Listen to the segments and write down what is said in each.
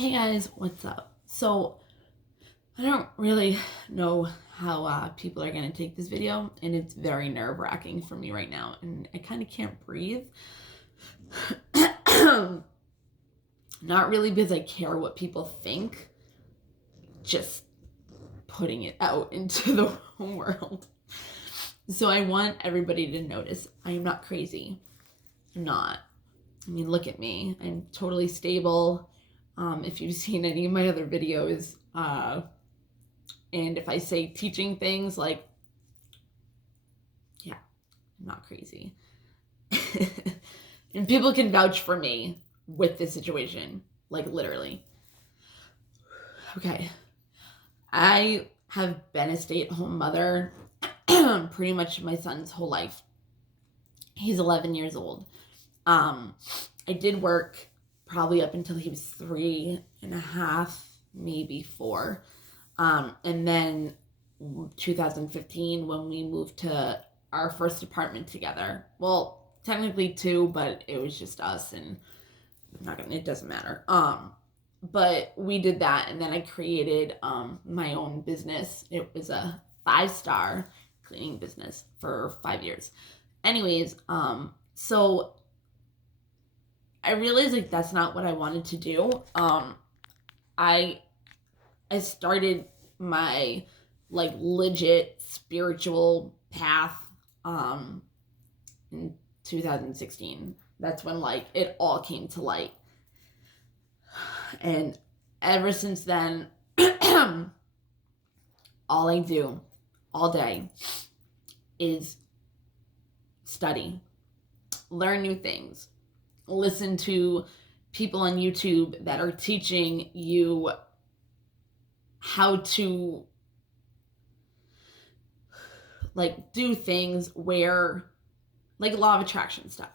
Hey guys, what's up? So, I don't really know how people are going to take this video, and it's very nerve wracking for me right now, and I kind of can't breathe. Not really because I care what people think, just putting it out into the world. So, I want everybody to notice I am not crazy. I'm not. I mean, look at me. I'm totally stable. If you've seen any of my other videos, and if I say teaching things, like, yeah, I'm not crazy. And people can vouch for me with this situation, like literally. Okay. I have been a stay-at-home mother pretty much my son's whole life. He's 11 years old. I did work probably up until he was 3.5, maybe 4. And then 2015, when we moved to our first apartment together. Well, technically 2, but it was just us, and it doesn't matter. But we did that, and then I created my own business. It was a 5-star cleaning business for 5 years. Anyways, so I realized like that's not what I wanted to do. I started my like legit spiritual path in 2016. That's when like it all came to light. And ever since then, all I do all day is study, learn new things, listen to people on YouTube that are teaching you how to like do things where like law of attraction stuff.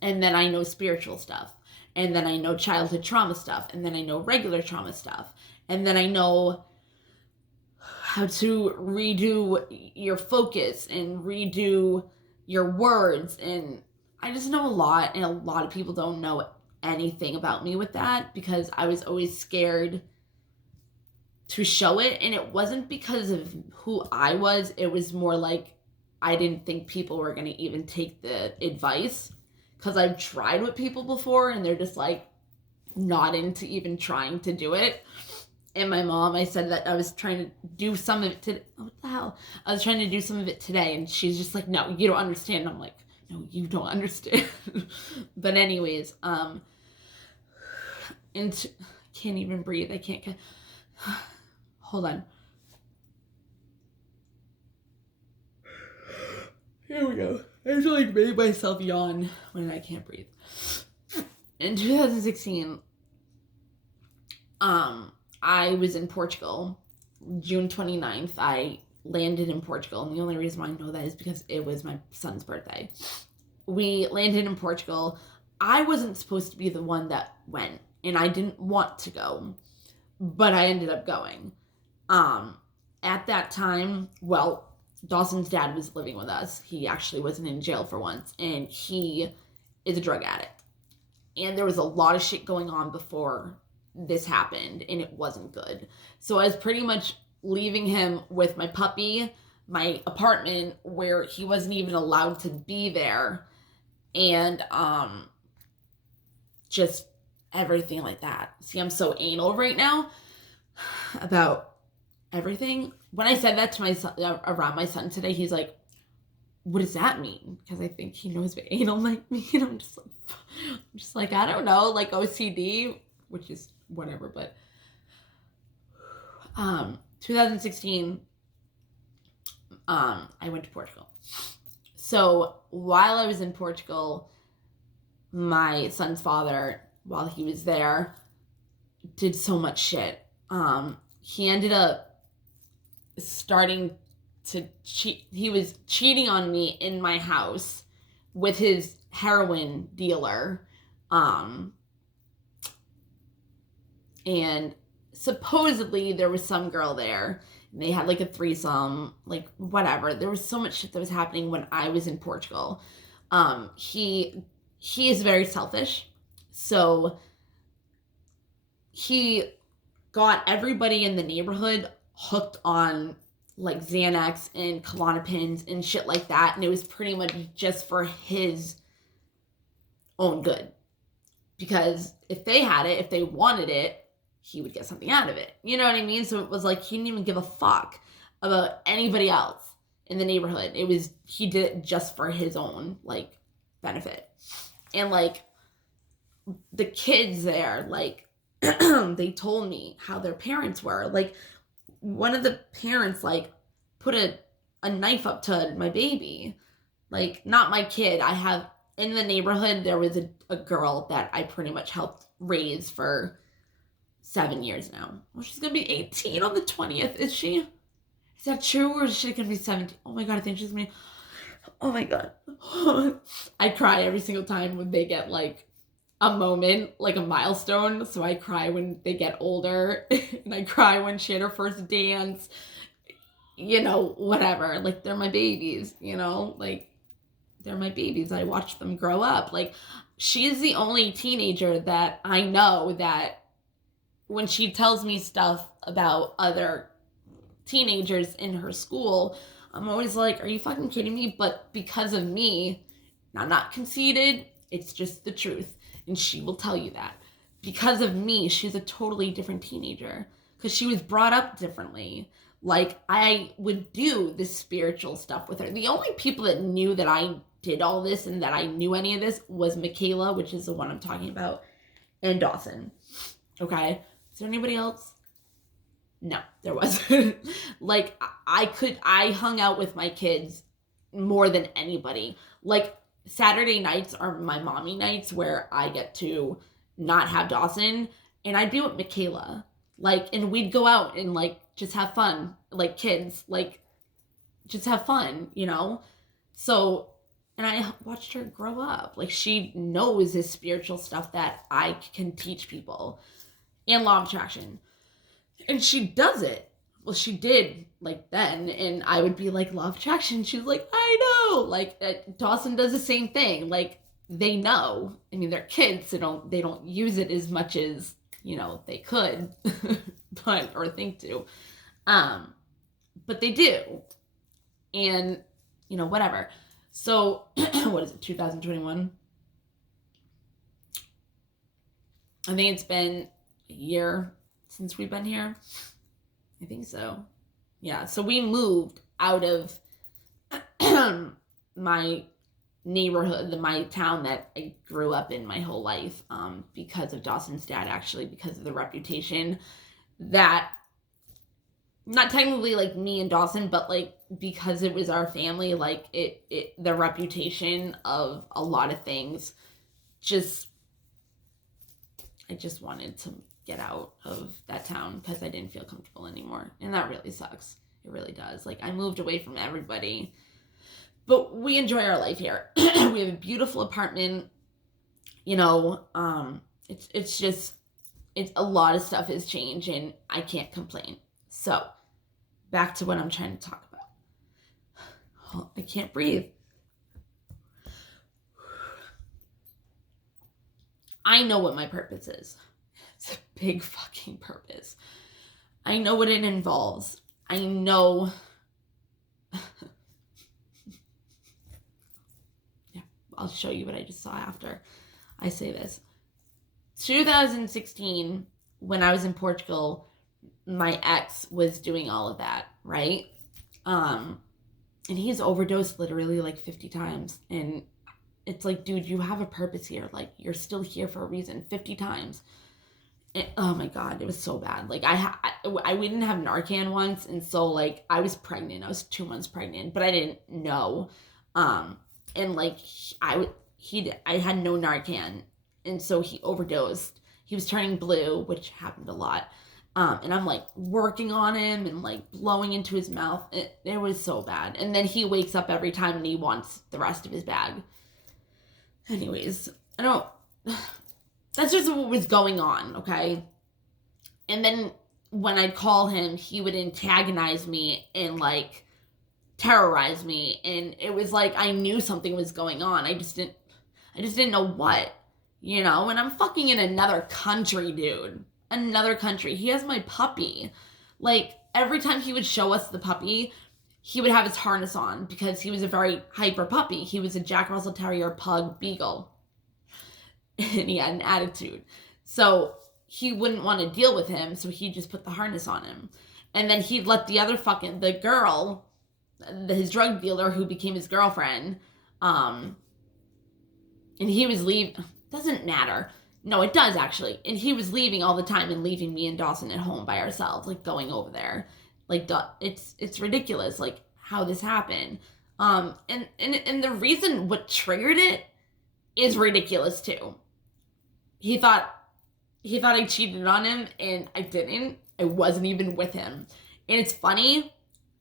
And then I know spiritual stuff. And then I know childhood trauma stuff. And then I know regular trauma stuff. And then I know how to redo your focus and redo your words. And I just know a lot. And a lot of people don't know anything about me with that because I was always scared to show it. And it wasn't because of who I was. It was more like I didn't think people were going to even take the advice. Because I've tried with people before and they're just like not into even trying to do it. And my mom, I said that I was trying to do some of it today. Oh, what the hell? I was trying to do some of it today. And she's just like, no, you don't understand. And I'm like, no, you don't understand. But anyways, and can't even breathe. I can't. Hold on. Here we go. I just like made myself yawn when I can't breathe. In 2016, I was in Portugal. June 29th, I landed in Portugal. And the only reason why I know that is because it was my son's birthday. We landed in Portugal. I wasn't supposed to be the one that went, and I didn't want to go, but I ended up going. At that time, well, Dawson's dad was living with us. He actually wasn't in jail for once, and he is a drug addict. And there was a lot of shit going on before this happened, and it wasn't good. So I was pretty much leaving him with my puppy, my apartment where he wasn't even allowed to be there, and just everything like that. See, I'm so anal right now about everything. When I said that to my son, around my son today, he's like, what does that mean? Because I think he knows what anal like me. And I'm just like, I don't know, like OCD, which is whatever. But 2016, I went to Portugal. So while I was in Portugal, my son's father, while he was there, did so much shit. He ended up starting to cheat. He was cheating on me in my house with his heroin dealer. And supposedly there was some girl there. And they had like a threesome, like whatever. There was so much shit that was happening when I was in Portugal. He is very selfish. So he got everybody in the neighborhood hooked on like Xanax and Klonopins and shit like that, and it was pretty much just for his own good. Because if they had it, if they wanted it, he would get something out of it. You know what I mean? So it was like he didn't even give a fuck about anybody else in the neighborhood. It was, he did it just for his own like benefit. And like the kids there, like they told me how their parents were. Like one of the parents like put a knife up to my baby. Like not my kid. I have in the neighborhood there was a girl that I pretty much helped raise for 7 years now. Well, she's gonna be 18 on the 20th. Is she? Is that true, or is she gonna be 17? Oh my god, I think she's gonna be. Oh my god. I cry every single time when they get like a moment, like a milestone. So I cry when they get older, and I cry when she had her first dance. You know, whatever. Like they're my babies. You know, like they're my babies. I watch them grow up. Like she's the only teenager that I know that when she tells me stuff about other teenagers in her school, I'm always like, are you fucking kidding me? But because of me, I'm not conceited, it's just the truth. And she will tell you that. Because of me, she's a totally different teenager. Because she was brought up differently. Like, I would do this spiritual stuff with her. The only people that knew that I did all this and that I knew any of this was Michaela, which is the one I'm talking about, and Dawson. Okay? Is there anybody else? No, there wasn't. Like, I hung out with my kids more than anybody. Like, Saturday nights are my mommy nights where I get to not have Dawson, and I'd be with Michaela. Like, and we'd go out and, like, just have fun. Like, kids. Like, just have fun, you know? So, and I watched her grow up. Like, she knows this spiritual stuff that I can teach people. And law of attraction. And she does it. Well, she did, like, then. And I would be like, law of attraction. She's like, I know. Like, Dawson does the same thing. Like, they know. I mean, they're kids. They don't use it as much as, you know, they could. but, or think to. But they do. And, you know, whatever. So, what is it, 2021? I think it's been a year since we've been here. I think so. Yeah, so we moved out of my neighborhood, my town that I grew up in my whole life, because of Dawson's dad, actually, because of the reputation that, not technically like me and Dawson, but like because it was our family, like the reputation of a lot of things, I just wanted to get out of that town because I didn't feel comfortable anymore. And that really sucks. It really does. Like, I moved away from everybody. But we enjoy our life here. We have a beautiful apartment. You know, it's just, a lot of stuff has changed and I can't complain. So, back to what I'm trying to talk about. Oh, I can't breathe. I know what my purpose is. It's a big fucking purpose. I know what it involves. I know. Yeah, I'll show you what I just saw after I say this. 2016, when I was in Portugal, my ex was doing all of that, right? And he's overdosed literally like 50 times. And it's like, dude, you have a purpose here. Like, you're still here for a reason. 50 times. And, oh my god, it was so bad. Like, we didn't have Narcan once, and so like I was pregnant. I was 2 months pregnant, but I didn't know. And like I had no Narcan, and so he overdosed. He was turning blue, which happened a lot. And I'm like working on him and like blowing into his mouth. It was so bad. And then he wakes up every time and he wants the rest of his bag. Anyways, that's just what was going on, okay? And then when I'd call him, he would antagonize me and like terrorize me. And it was like I knew something was going on. I just didn't know what, you know? And I'm fucking in another country, dude. another country. He has my puppy. Like, every time he would show us the puppy, he would have his harness on because he was a very hyper puppy. He was a Jack Russell Terrier Pug Beagle. And he had an attitude. So he wouldn't want to deal with him, so he'd just put the harness on him. And then he'd let the girl, his drug dealer who became his girlfriend, and he was leaving. Doesn't matter. No, it does actually. And he was leaving all the time and leaving me and Dawson at home by ourselves, like going over there. Like, it's ridiculous, like how this happened. And the reason what triggered it is ridiculous too. He thought I cheated on him, and I didn't. I wasn't even with him. And it's funny.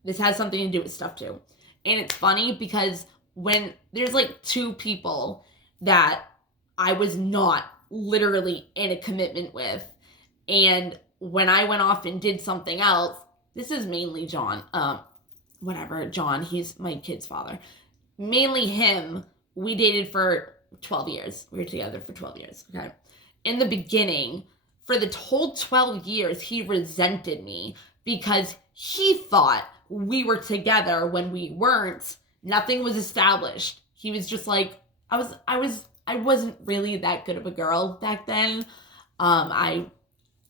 This has something to do with stuff too. And it's funny because when there's like two people that I was not literally in a commitment with, and when I went off and did something else, this is mainly John. John, he's my kid's father. Mainly him. We dated for 12 years. We were together for 12 years. Okay. In the beginning, for the whole 12 years, he resented me because he thought we were together when we weren't. Nothing was established. He was just like, I wasn't really that good of a girl back then. I'm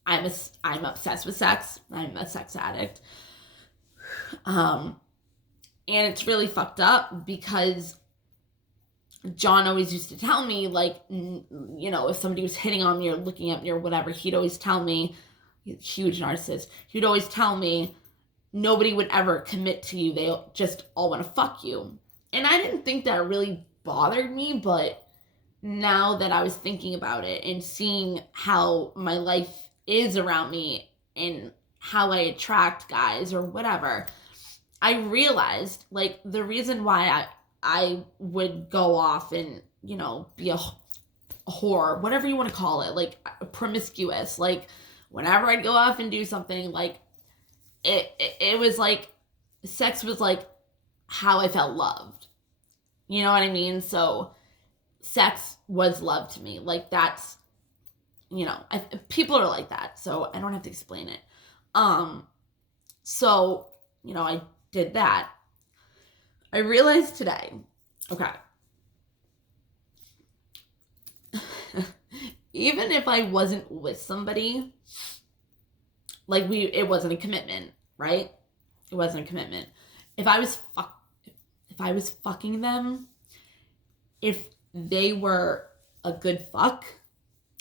obsessed with sex. I'm a sex addict. And it's really fucked up because John always used to tell me, like, you know, if somebody was hitting on me or looking at me or whatever, he'd always tell me, huge narcissist, he'd always tell me, nobody would ever commit to you. They just all want to fuck you. And I didn't think that really bothered me, but now that I was thinking about it and seeing how my life is around me and how I attract guys or whatever, I realized, like, the reason why I would go off and, you know, be a whore, whatever you want to call it, like promiscuous, like whenever I'd go off and do something, like it was like, sex was like how I felt loved. You know what I mean? So sex was love to me. Like, that's, you know, people are like that, so I don't have to explain it. So, you know, I did that. I realized today, okay, even if I wasn't with somebody, like it wasn't a commitment, right? It wasn't a commitment. If I was fucking them, if they were a good fuck,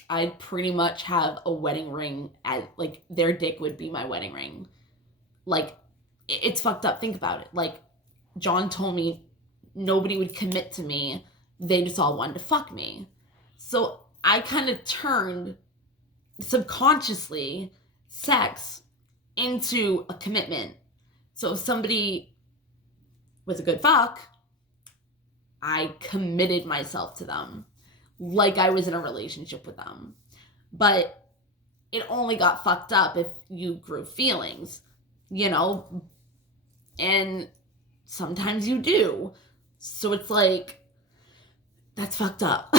I'd pretty much have a wedding ring like, their dick would be my wedding ring. Like, it's fucked up. Think about it. Like, John told me nobody would commit to me. They just all wanted to fuck me. So I kind of turned, subconsciously, sex into a commitment. So if somebody was a good fuck, I committed myself to them like I was in a relationship with them. But it only got fucked up if you grew feelings, you know? And sometimes you do. So it's like, that's fucked up.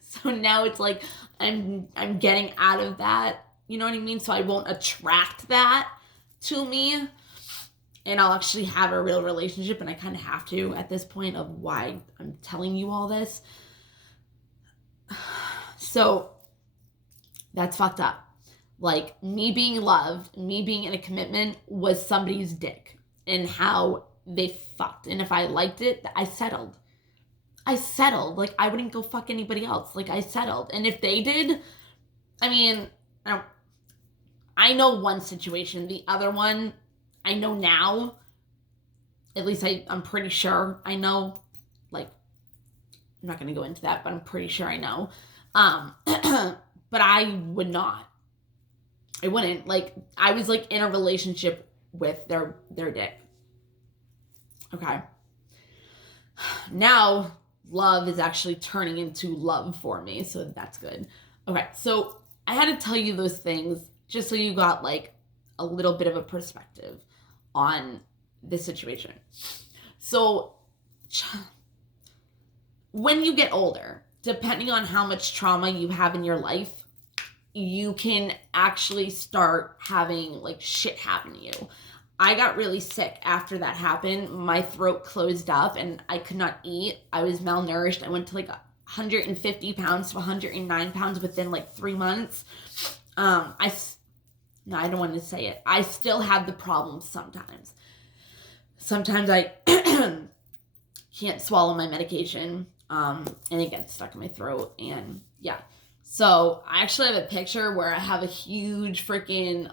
So now it's like, I'm getting out of that, you know what I mean? So I won't attract that to me, and I'll actually have a real relationship, and I kind of have to at this point of why I'm telling you all this. So that's fucked up. Like, me being loved, me being in a commitment was somebody's dick and how they fucked. And if I liked it, I settled. Like, I wouldn't go fuck anybody else. Like, I settled. And if they did, I mean, I know one situation. The other one, I know now. At least I'm pretty sure I know. Like, I'm not going to go into that, but I'm pretty sure I know. But I would not. I wouldn't. Like, I was, like, in a relationship with their dick. Okay. Now, love is actually turning into love for me, so that's good. Okay, so I had to tell you those things just so you got, like, a little bit of a perspective on this situation. So, when you get older, depending on how much trauma you have in your life, you can actually start having like shit happen to you. I got really sick after that happened. My throat closed up and I could not eat. I was malnourished. I went to like 150 pounds to 109 pounds within like 3 months. No, I don't want to say it. I still have the problems sometimes. Sometimes I can't swallow my medication, and it gets stuck in my throat, and yeah. So I actually have a picture where I have a huge freaking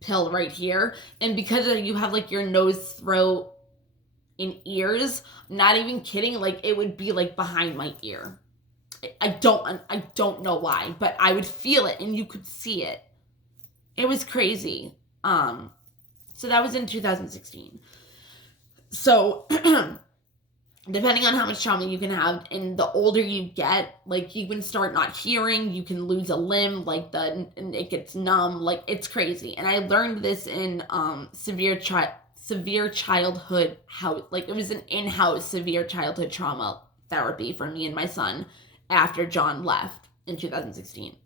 pill right here, and because you have like your nose, throat, and ears, not even kidding, like it would be like behind my ear. I don't know why, but I would feel it and you could see it. It was crazy. So that was in 2016. So depending on how much trauma you can have, and the older you get, like you can start not hearing, you can lose a limb, like it gets numb, like it's crazy. And I learned this in severe childhood, like it was an in-house severe childhood trauma therapy for me and my son after John left in 2016.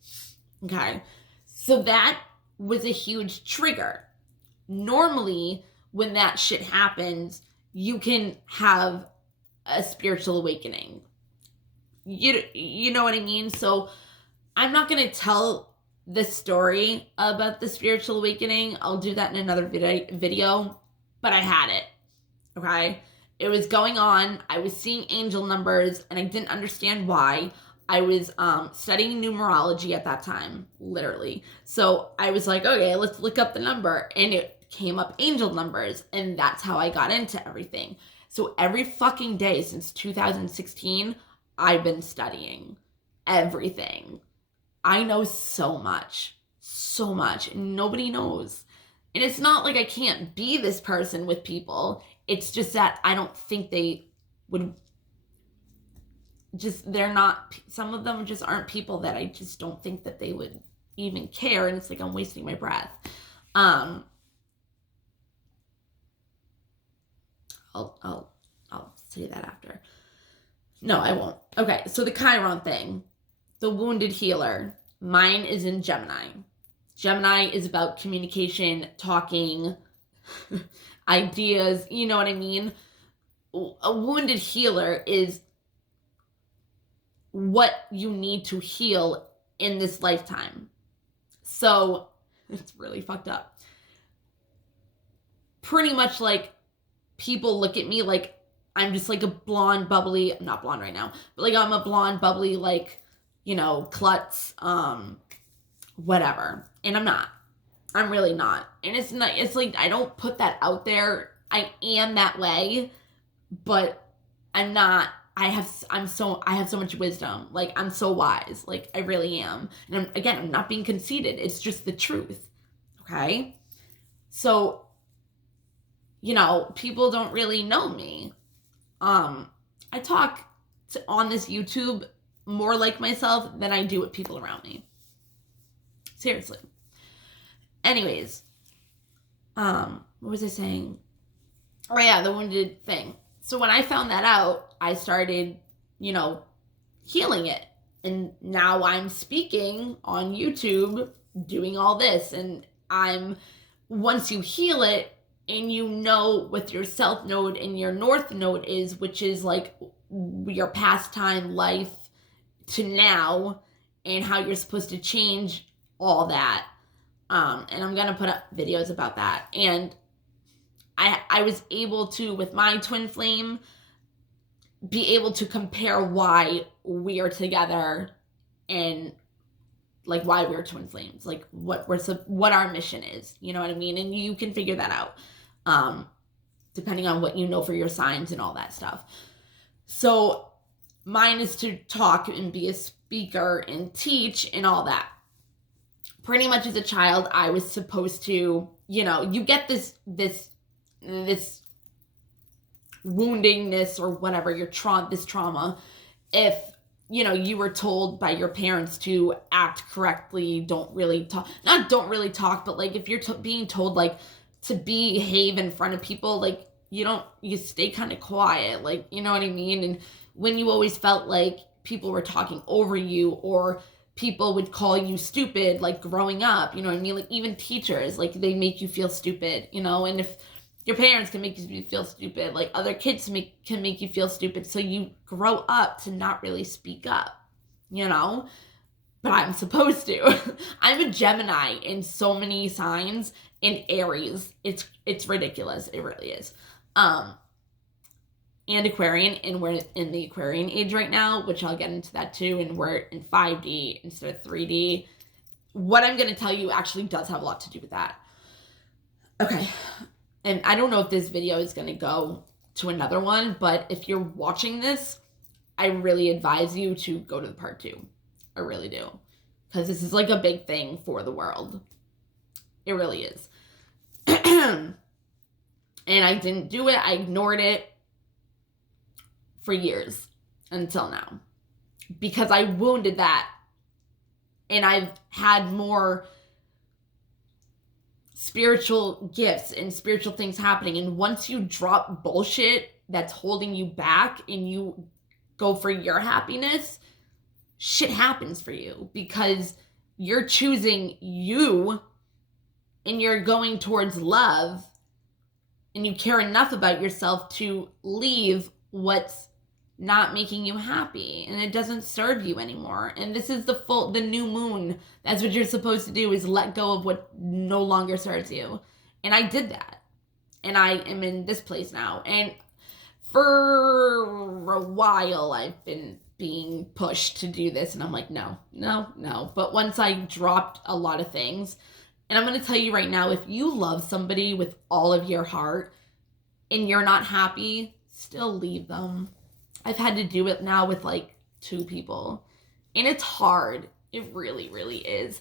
Okay, so that was a huge trigger. Normally, when that shit happens, you can have a spiritual awakening. You know what I mean? So I'm not going to tell the story about the spiritual awakening. I'll do that in another video, but I had it. Okay? It was going on. I was seeing angel numbers and I didn't understand why. I was studying numerology at that time, literally. So I was like, okay, let's look up the number. And it came up angel numbers. And that's how I got into everything. So every fucking day since 2016, I've been studying everything. I know so much. So much. And nobody knows. And it's not like I can't be this person with people. It's just that I don't think they would they're not, some of them just aren't people that I just don't think that they would even care. And it's like I'm wasting my breath. I'll say that after. No, I won't. Okay, so the Chiron thing, the wounded healer. Mine is in Gemini. Gemini is about communication, talking, ideas, you know what I mean? A wounded healer is what you need to heal in this lifetime. So, it's really fucked up. Pretty much like people look at me like I'm just like a blonde, bubbly, I'm not blonde right now, but like I'm a blonde, bubbly, like, you know, klutz, whatever. And I'm not. I'm really not. And it's not, it's like, I don't put that out there. I am that way, but I'm not. I have so much wisdom. Like, I'm so wise. Like, I really am. And I'm not being conceited. It's just the truth. Okay? So, you know, people don't really know me. I talk on this YouTube more like myself than I do with people around me. Seriously. Anyways, what was I saying? Oh yeah, the wounded thing. So when I found that out, I started, you know, healing it. And now I'm speaking on YouTube, doing all this. And once you heal it, and you know what your south node and your north node is, which is like your past time life to now, and how you're supposed to change all that. And I'm going to put up videos about that. And I was able to, with my twin flame, be able to compare why we are together and like why we're twin flames, like what our mission is, you know what I mean? And you can figure that out, depending on what you know for your signs and all that stuff. So mine is to talk and be a speaker and teach and all that. Pretty much as a child, I was supposed to, you know, you get this woundingness or whatever, this trauma, if, you know, you were told by your parents to act correctly, don't really talk, but like if you're being told like to behave in front of people, like you stay kind of quiet, like, you know what I mean? And when you always felt like people were talking over you, or people would call you stupid, like growing up, you know what I mean? Like even teachers, like they make you feel stupid, you know, and if your parents can make you feel stupid, like other kids can make you feel stupid. So you grow up to not really speak up, you know? But I'm supposed to. I'm a Gemini in so many signs, in Aries. It's ridiculous. It really is. And Aquarian, and we're in the Aquarian age right now, which I'll get into that too, and we're in 5D instead of 3D. What I'm going to tell you actually does have a lot to do with that. Okay, and I don't know if this video is going to go to another one, but if you're watching this, I really advise you to go to the part 2. I really do, because this is like a big thing for the world. It really is. And I didn't do it. I ignored it for years until now, because I wounded that, and I've had more spiritual gifts and spiritual things happening. And once you drop bullshit that's holding you back and you go for your happiness, shit happens for you, because you're choosing you and you're going towards love, and you care enough about yourself to leave what's not making you happy, and it doesn't serve you anymore. And this is the new moon. That's what you're supposed to do, is let go of what no longer serves you. And I did that, and I am in this place now. And for a while I've been being pushed to do this, and I'm like, no. But once I dropped a lot of things, and I'm going to tell you right now, if you love somebody with all of your heart and you're not happy, still leave them. I've had to do it now with like 2 people, and it's hard. It really, really is.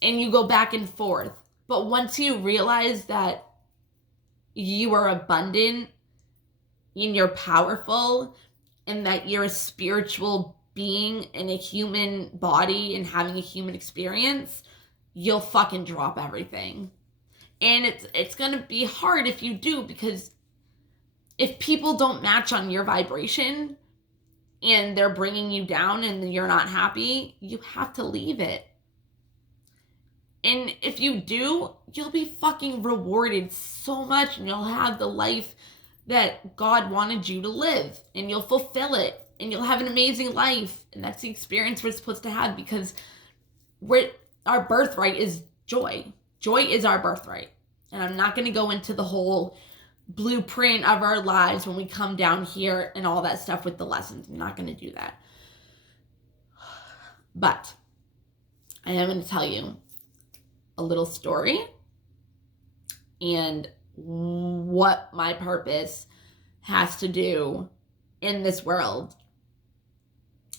And you go back and forth. But once you realize that you are abundant and you're powerful, and that you're a spiritual being in a human body and having a human experience, you'll fucking drop everything. And it's going to be hard if you do, because if people don't match on your vibration and they're bringing you down and you're not happy, you have to leave it. And if you do, you'll be fucking rewarded so much, and you'll have the life that God wanted you to live, and you'll fulfill it, and you'll have an amazing life. And that's the experience we're supposed to have, because our birthright is joy. Joy is our birthright. And I'm not going to go into the whole blueprint of our lives when we come down here and all that stuff with the lessons. I'm not going to do that. But I am going to tell you a little story and what my purpose has to do in this world.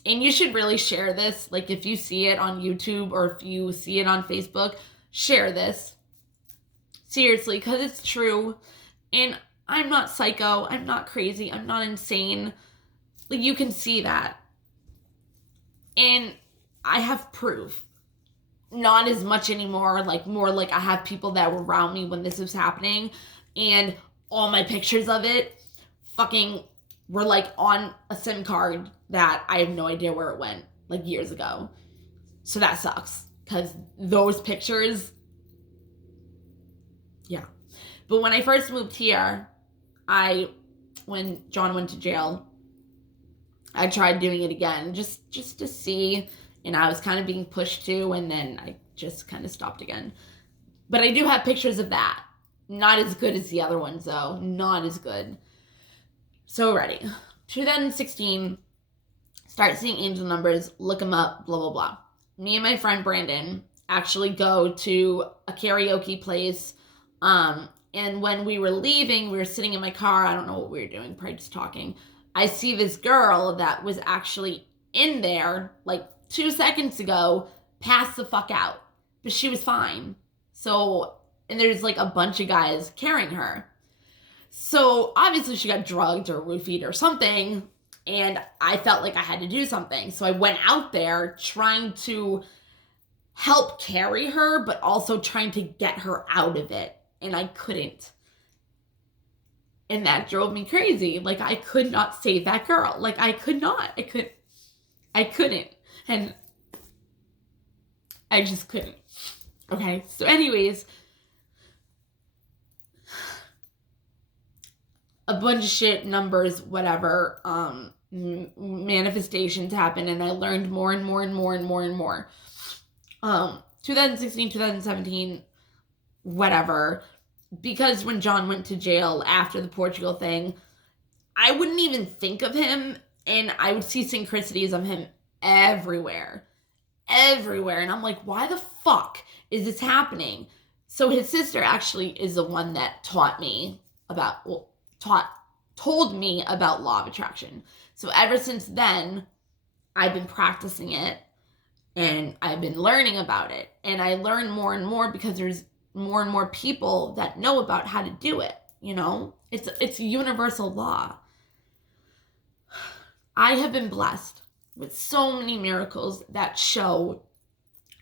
And you should really share this. Like, if you see it on YouTube or if you see it on Facebook, share this. Seriously, because it's true. And I'm not psycho. I'm not crazy. I'm not insane. Like, you can see that. And I have proof. Not as much anymore. Like, more like I have people that were around me when this was happening. And all my pictures of it fucking were like on a SIM card that I have no idea where it went, like years ago. So that sucks, because those pictures, yeah. But when I first moved here, when John went to jail, I tried doing it again just to see, and I was kind of being pushed to, and then I just kind of stopped again. But I do have pictures of that. Not as good as the other ones, though. Not as good. So ready. 2016, start seeing angel numbers, look them up, blah, blah, blah. Me and my friend Brandon actually go to a karaoke place. And when we were leaving, we were sitting in my car. I don't know what we were doing, probably just talking. I see this girl that was actually in there like 2 seconds ago, passed the fuck out. But she was fine. So, and there's like a bunch of guys carrying her. So obviously she got drugged or roofied or something, and I felt like I had to do something. So I went out there trying to help carry her, but also trying to get her out of it. And I couldn't. And that drove me crazy. Like, I could not save that girl. Like, I could not. I couldn't. And I just couldn't. Okay, so anyways, a bunch of shit, numbers, whatever, manifestations happened, and I learned more and more and more and more and more. 2016, 2017, whatever, because when John went to jail after the Portugal thing, I wouldn't even think of him, and I would see synchronicities of him everywhere, and I'm like, why the fuck is this happening? So his sister actually is the one that told me about law of attraction. So ever since then, I've been practicing it, and I've been learning about it, and I learn more and more because there's more and more people that know about how to do it. You know, it's universal law. I have been blessed with so many miracles that show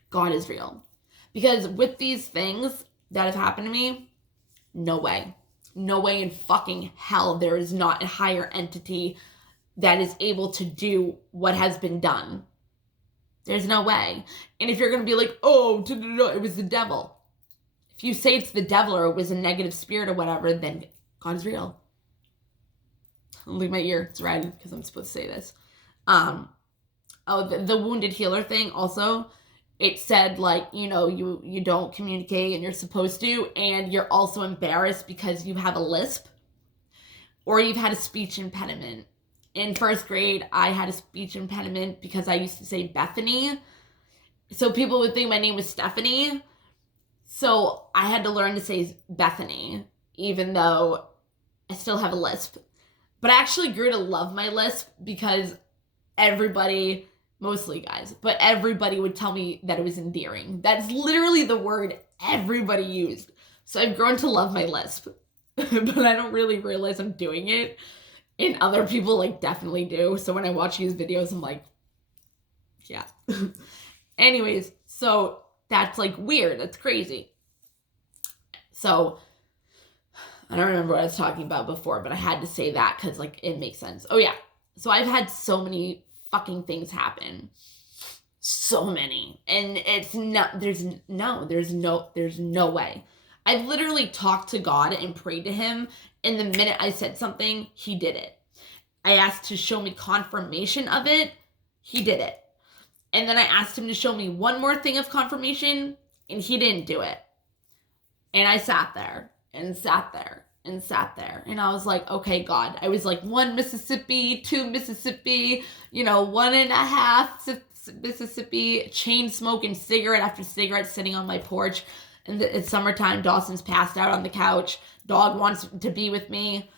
God is real. Because with these things that have happened to me, no way in fucking hell there is not a higher entity that is able to do what has been done. There's no way. And if you're going to be like, oh, it was the devil. If you say it's the devil or it was a negative spirit or whatever, then God is real. I'll leave my ear. It's red because I'm supposed to say this. The wounded healer thing also, it said like, you know, you don't communicate and you're supposed to, and you're also embarrassed because you have a lisp or you've had a speech impediment. In first grade, I had a speech impediment because I used to say Bethany. So people would think my name was Stephanie. So I had to learn to say Bethany, even though I still have a lisp. But I actually grew to love my lisp because everybody, mostly guys, but everybody would tell me that it was endearing. That's literally the word everybody used. So I've grown to love my lisp, but I don't really realize I'm doing it. And other people like definitely do. So when I watch these videos, I'm like, yeah. Anyways, so that's like weird. That's crazy. So I don't remember what I was talking about before, but I had to say that because like it makes sense. Oh yeah. So I've had so many fucking things happen. So many. And it's not, there's no way. I've literally talked to God and prayed to him, and the minute I said something, he did it. I asked to show me confirmation of it, he did it. And then I asked him to show me one more thing of confirmation, and he didn't do it. And I sat there, and sat there, and sat there. And I was like, okay, God. I was like 1 Mississippi, 2 Mississippi, 1.5 Mississippi, chain smoking cigarette after cigarette sitting on my porch. And it's summertime. Dawson's passed out on the couch. Dog wants to be with me.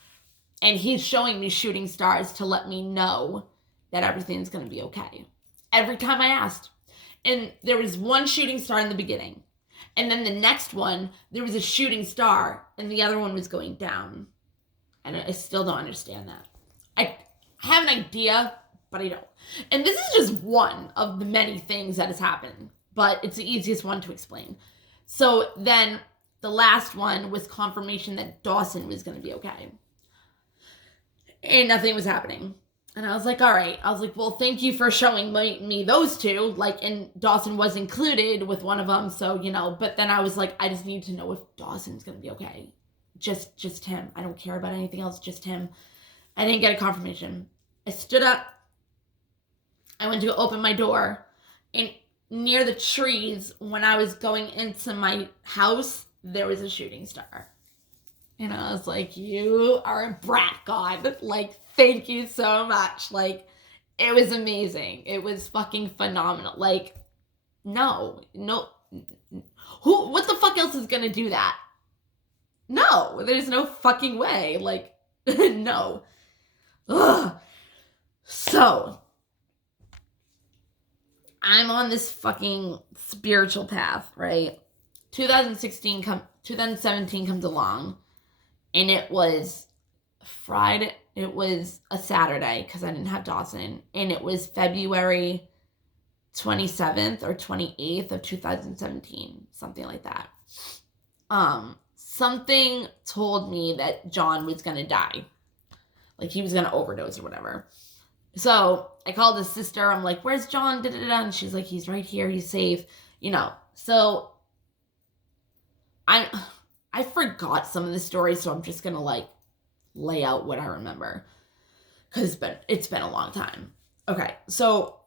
And he's showing me shooting stars to let me know that everything's going to be okay. Every time I asked. And there was one shooting star in the beginning. And then the next one, there was a shooting star. And the other one was going down. And I still don't understand that. I have an idea, but I don't. And this is just one of the many things that has happened. But it's the easiest one to explain. So then the last one was confirmation that Dawson was going to be okay. And nothing was happening. And I was like, all right. I was like, well, thank you for showing me those two. Like, and Dawson was included with one of them. So, but then I was like, I just need to know if Dawson's going to be okay. Just him. I don't care about anything else. Just him. I didn't get a confirmation. I stood up. I went to go open my door. And near the trees, when I was going into my house, there was a shooting star. And I was like, you are a brat, God. Like, thank you so much. Like, it was amazing. It was fucking phenomenal. Like, no. What the fuck else is gonna do that? No, there's no fucking way. Like, no. Ugh. So, I'm on this fucking spiritual path, right? 2017 comes along, and it was Friday. It was a Saturday because I didn't have Dawson, and it was February 27th or 28th of 2017, something like that. Something told me that John was gonna die, like he was gonna overdose or whatever. So I called his sister. I'm like, where's John? Da-da-da. And she's like, he's right here. He's safe. So I forgot some of the story, so I'm just going to like lay out what I remember. Because it's been a long time. Okay, so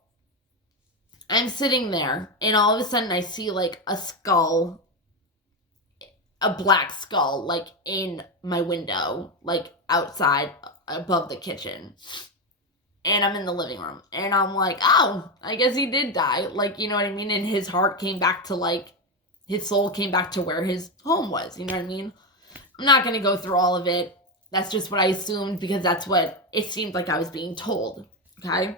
I'm sitting there, and all of a sudden I see like a skull, a black skull, like in my window, like outside above the kitchen. And I'm in the living room, and I'm like, oh, I guess he did die. Like, you know what I mean? And his heart came back to like, his soul came back to where his home was. You know what I mean? I'm not going to go through all of it. That's just what I assumed because that's what it seemed like I was being told. Okay?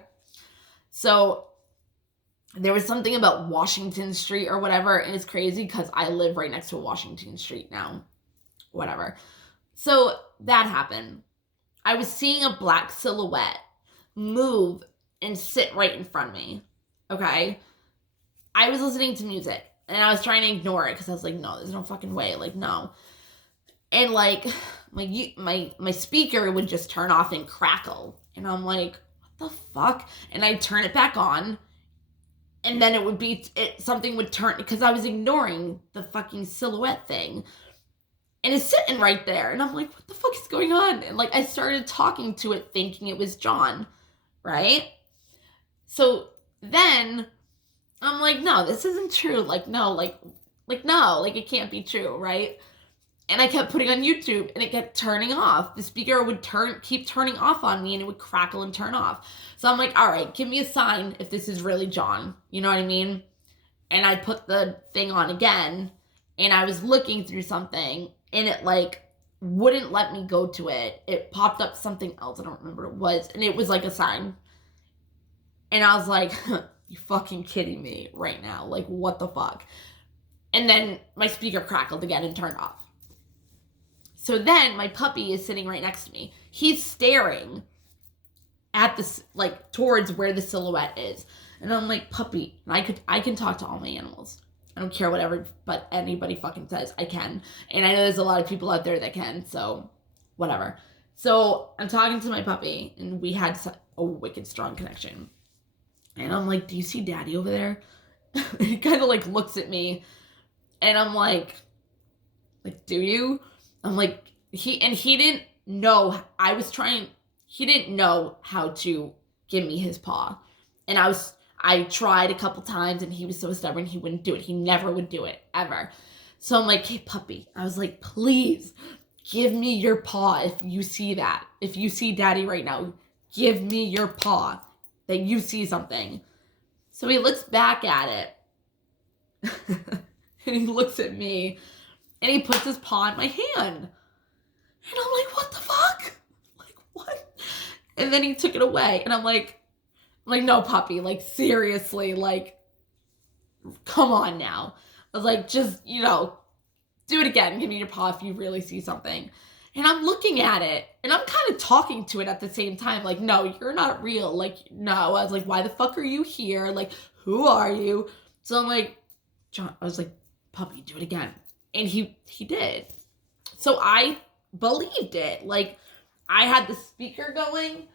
So there was something about Washington Street or whatever, and it's crazy because I live right next to Washington Street now. Whatever. So that happened. I was seeing a black silhouette move and sit right in front of me. Okay? I was listening to music, and I was trying to ignore it because I was like, no, there's no fucking way. Like, no. And like my speaker would just turn off and crackle, and I'm like, what the fuck? And I'd turn it back on, and then something would turn because I was ignoring the fucking silhouette thing, and it's sitting right there, and I'm like, what the fuck is going on? And like I started talking to it thinking it was John, right? So then I'm like, no, this isn't true. Like no, no, like it can't be true, right? And I kept putting on YouTube, and it kept turning off. The speaker would keep turning off on me, and it would crackle and turn off. So I'm like, all right, give me a sign if this is really John. You know what I mean? And I put the thing on again, and I was looking through something, and it like wouldn't let me go to it. It popped up something else. I don't remember what it was, and it was like a sign. And I was like, you fucking kidding me right now? Like, what the fuck? And then my speaker crackled again and turned off. So then my puppy is sitting right next to me. He's staring at this, like, towards where the silhouette is. And I'm like, puppy, and I can talk to all my animals. I don't care whatever, but anybody fucking says I can. And I know there's a lot of people out there that can, so whatever. So I'm talking to my puppy, and we had a wicked strong connection. And I'm like, do you see Daddy over there? And he kind of like looks at me, and I'm like, do you? I'm like, he didn't know, he didn't know how to give me his paw. And I tried a couple times, and he was so stubborn, he wouldn't do it. He never would do it, ever. So I'm like, hey, puppy. I was like, please, give me your paw if you see that. If you see Daddy right now, give me your paw that you see something. So he looks back at it, and he looks at me, and he puts his paw in my hand. And I'm like, what the fuck? Like, what? And then he took it away. And I'm like, no, puppy. Like, seriously. Like, come on now. I was like, just, do it again. Give me your paw if you really see something. And I'm looking at it. And I'm kind of talking to it at the same time. Like, no, you're not real. Like, no. I was like, why the fuck are you here? Like, who are you? So I'm like, John, I was like, puppy, do it again. And he did. So I believed it. Like, I had the speaker going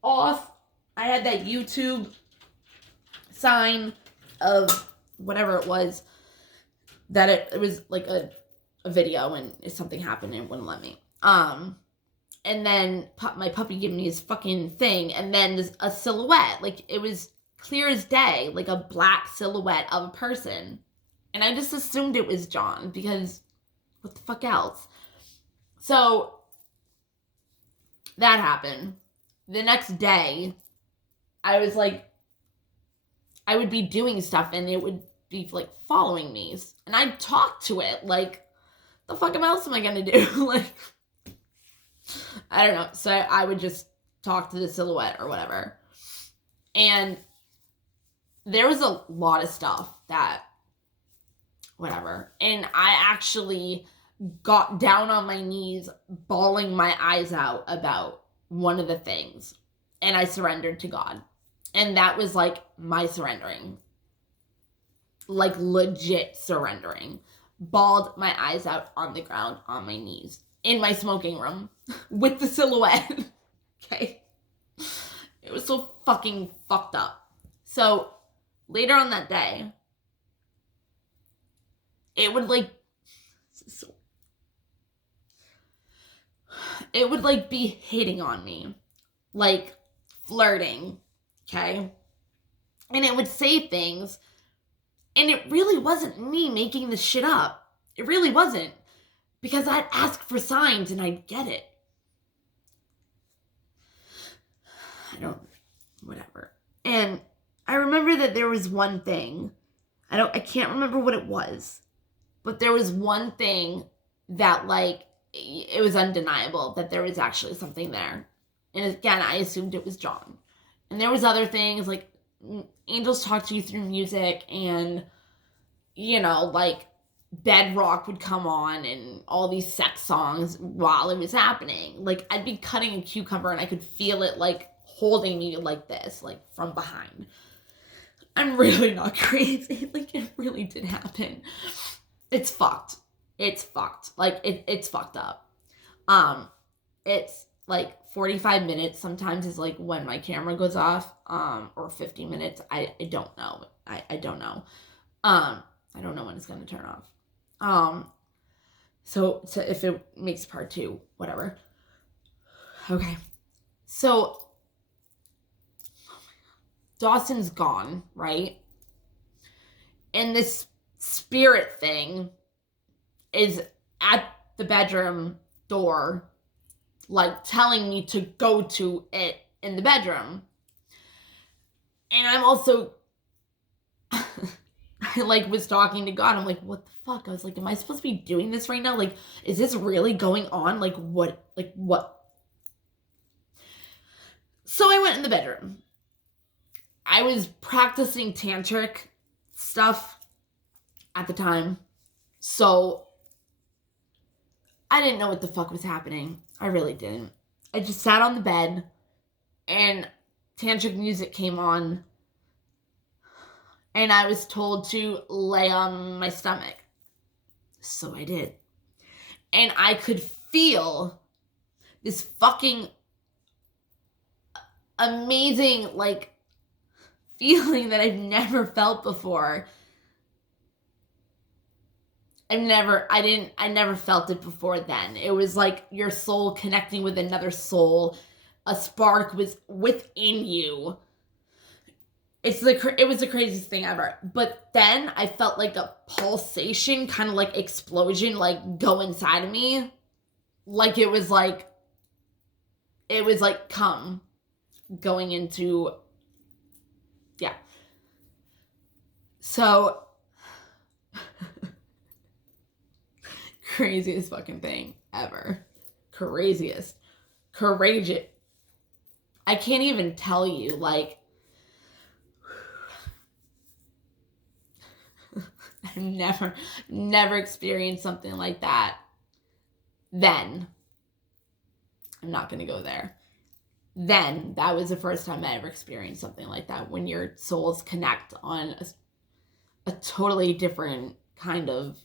off. I had that YouTube sign of whatever it was, that it was like a video, and if something happened, it wouldn't let me. And then my puppy gave me his fucking thing, and then a silhouette. Like, it was clear as day, like a black silhouette of a person. And I just assumed it was John, because what the fuck else? So that happened. The next day, I was like, I would be doing stuff, and it would be like following me. And I'd talk to it like, the fuck else am I gonna do? Like, I don't know. So I would just talk to the silhouette or whatever. And there was a lot of stuff that, whatever. And I actually got down on my knees, bawling my eyes out about one of the things. And I surrendered to God. And that was like my surrendering. Like, legit surrendering. Bawled my eyes out on the ground on my knees in my smoking room with the silhouette. Okay. It was so fucking fucked up. So later on that day, it would like, it would like be hitting on me, like flirting, okay? And it would say things, and it really wasn't me making this shit up. It really wasn't. Because I'd ask for signs and I'd get it. Whatever. And I remember that there was one thing, I can't remember what it was, but there was one thing that like, it was undeniable that there was actually something there. And again, I assumed it was John. And there was other things, like angels talk to you through music, and, you know, like Bedrock would come on and all these sex songs while it was happening. Like, I'd be cutting a cucumber and I could feel it like holding me like this, like from behind. I'm really not crazy. Like, it really did happen. It's fucked. It's fucked. Like, it's fucked up. It's like 45 minutes sometimes is like when my camera goes off, or 50 minutes. I don't know. I don't know. I don't know when it's going to turn off. So if it makes part 2, whatever. Okay. So Dawson's gone, right? And this spirit thing is at the bedroom door, like telling me to go to it in the bedroom. And I'm also, I like was talking to God. I'm like, what the fuck? I was like, am I supposed to be doing this right now? Like, is this really going on? Like, what? Like, what? So I went in the bedroom. I was practicing tantric stuff at the time. So I didn't know what the fuck was happening. I really didn't. I just sat on the bed and tantric music came on. And I was told to lay on my stomach. So I did. And I could feel this fucking amazing, like, feeling that I've never felt before. I never felt it before then. It was like your soul connecting with another soul. A spark was within you. It was the craziest thing ever. But then I felt like a pulsation, kind of like explosion, like go inside of me. Like it was like cum going into, yeah. So, craziest fucking thing ever. Craziest. Courageous. I can't even tell you, like, I've never experienced something like that. Then, I'm not going to go there. Then, that was the first time I ever experienced something like that, when your souls connect on a totally different kind of,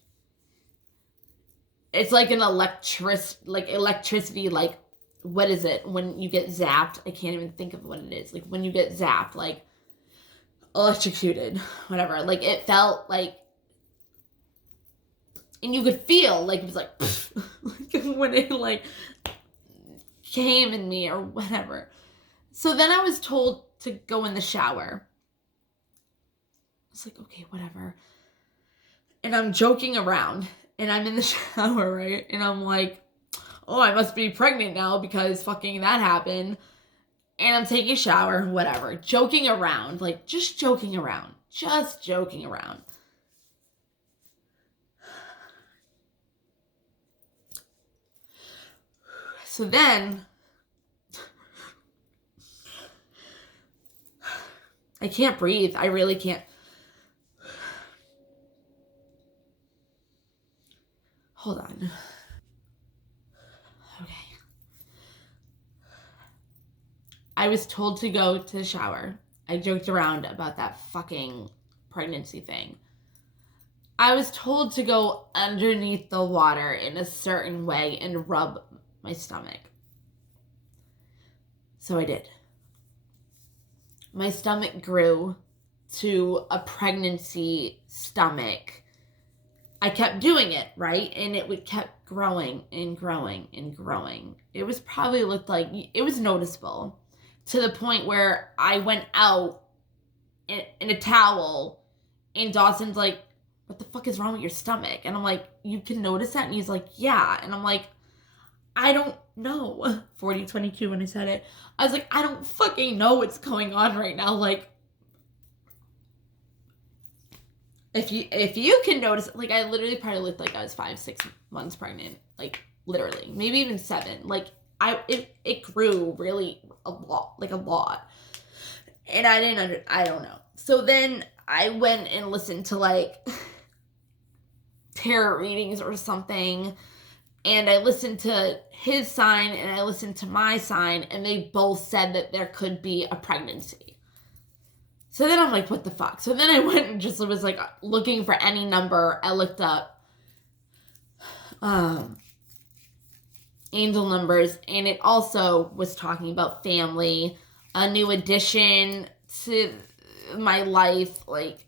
it's like an electricity, like, what is it? When you get zapped, I can't even think of what it is. Like, when you get zapped, like, electrocuted, whatever. Like, it felt like, and you could feel, like, it was like, like when it, like, came in me or whatever. So then I was told to go in the shower. I was like, okay, whatever. And I'm joking around, and I'm in the shower, right? And I'm like, oh, I must be pregnant now because fucking that happened. And I'm taking a shower, whatever. Joking around, like, just joking around. Just joking around. So then, I can't breathe. I really can't. Hold on. Okay. I was told to go to the shower. I joked around about that fucking pregnancy thing. I was told to go underneath the water in a certain way and rub my stomach. So I did. my stomach grew to a pregnancy stomach, I kept doing it, right? And it would kept growing and growing and growing. It was probably looked like, it was noticeable to the point where I went out in a towel and Dawson's like, what the fuck is wrong with your stomach? And I'm like, you can notice that? And he's like, yeah. And I'm like, I don't know. 4022 when I said it. I was like, I don't fucking know what's going on right now. Like, if you can notice, like, I literally probably looked like I was 5-6 months pregnant. Like, literally. Maybe even 7. Like, it grew really a lot. Like, a lot. And I don't know. So then I went and listened to, like, tarot readings or something. And I listened to his sign and I listened to my sign. And they both said that there could be a pregnancy. So then I'm like, what the fuck? So then I went and just was like looking for any number. I looked up angel numbers, and it also was talking about family, a new addition to my life. Like,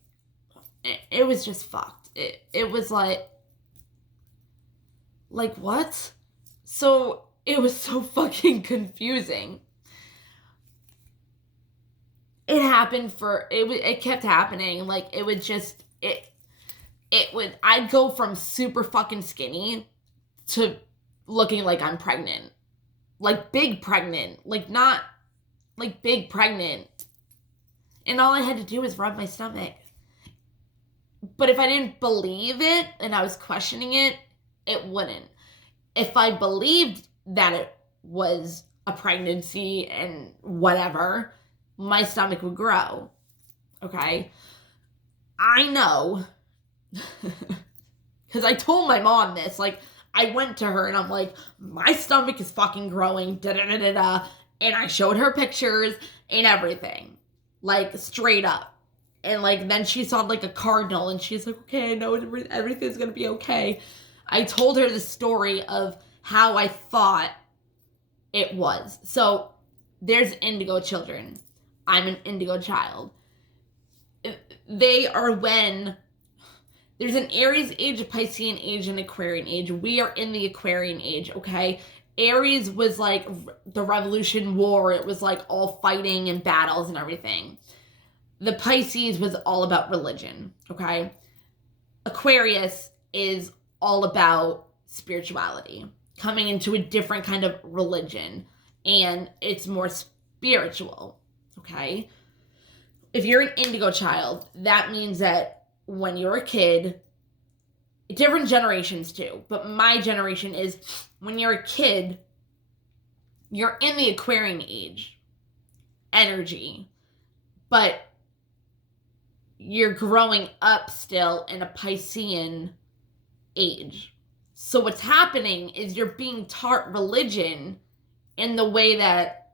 it was just fucked. It was like what? So it was so fucking confusing. It happened it kept happening. Like, it would just, I'd go from super fucking skinny to looking like I'm pregnant. Like, big pregnant. Like, not, like, big pregnant. And all I had to do was rub my stomach. But if I didn't believe it and I was questioning it, it wouldn't. If I believed that it was a pregnancy and whatever, my stomach would grow. Okay? I know. Because I told my mom this. Like, I went to her and I'm like, my stomach is fucking growing. Da-da-da-da-da. And I showed her pictures and everything. Like, straight up. And, like, then she saw, like, a cardinal. And she's like, okay, I know everything's going to be okay. I told her the story of how I thought it was. So, there's indigo children. I'm an indigo child. They are when there's an Aries age, a Piscean age, and Aquarian age. We are in the Aquarian age, okay? Aries was like the Revolution War. It was like all fighting and battles and everything. The Pisces was all about religion, okay? Aquarius is all about spirituality, coming into a different kind of religion, and it's more spiritual, okay? If you're an indigo child, that means that when you're a kid, different generations too, but my generation is when you're a kid, you're in the Aquarian age energy, but you're growing up still in a Piscean age. So what's happening is you're being taught religion in the way that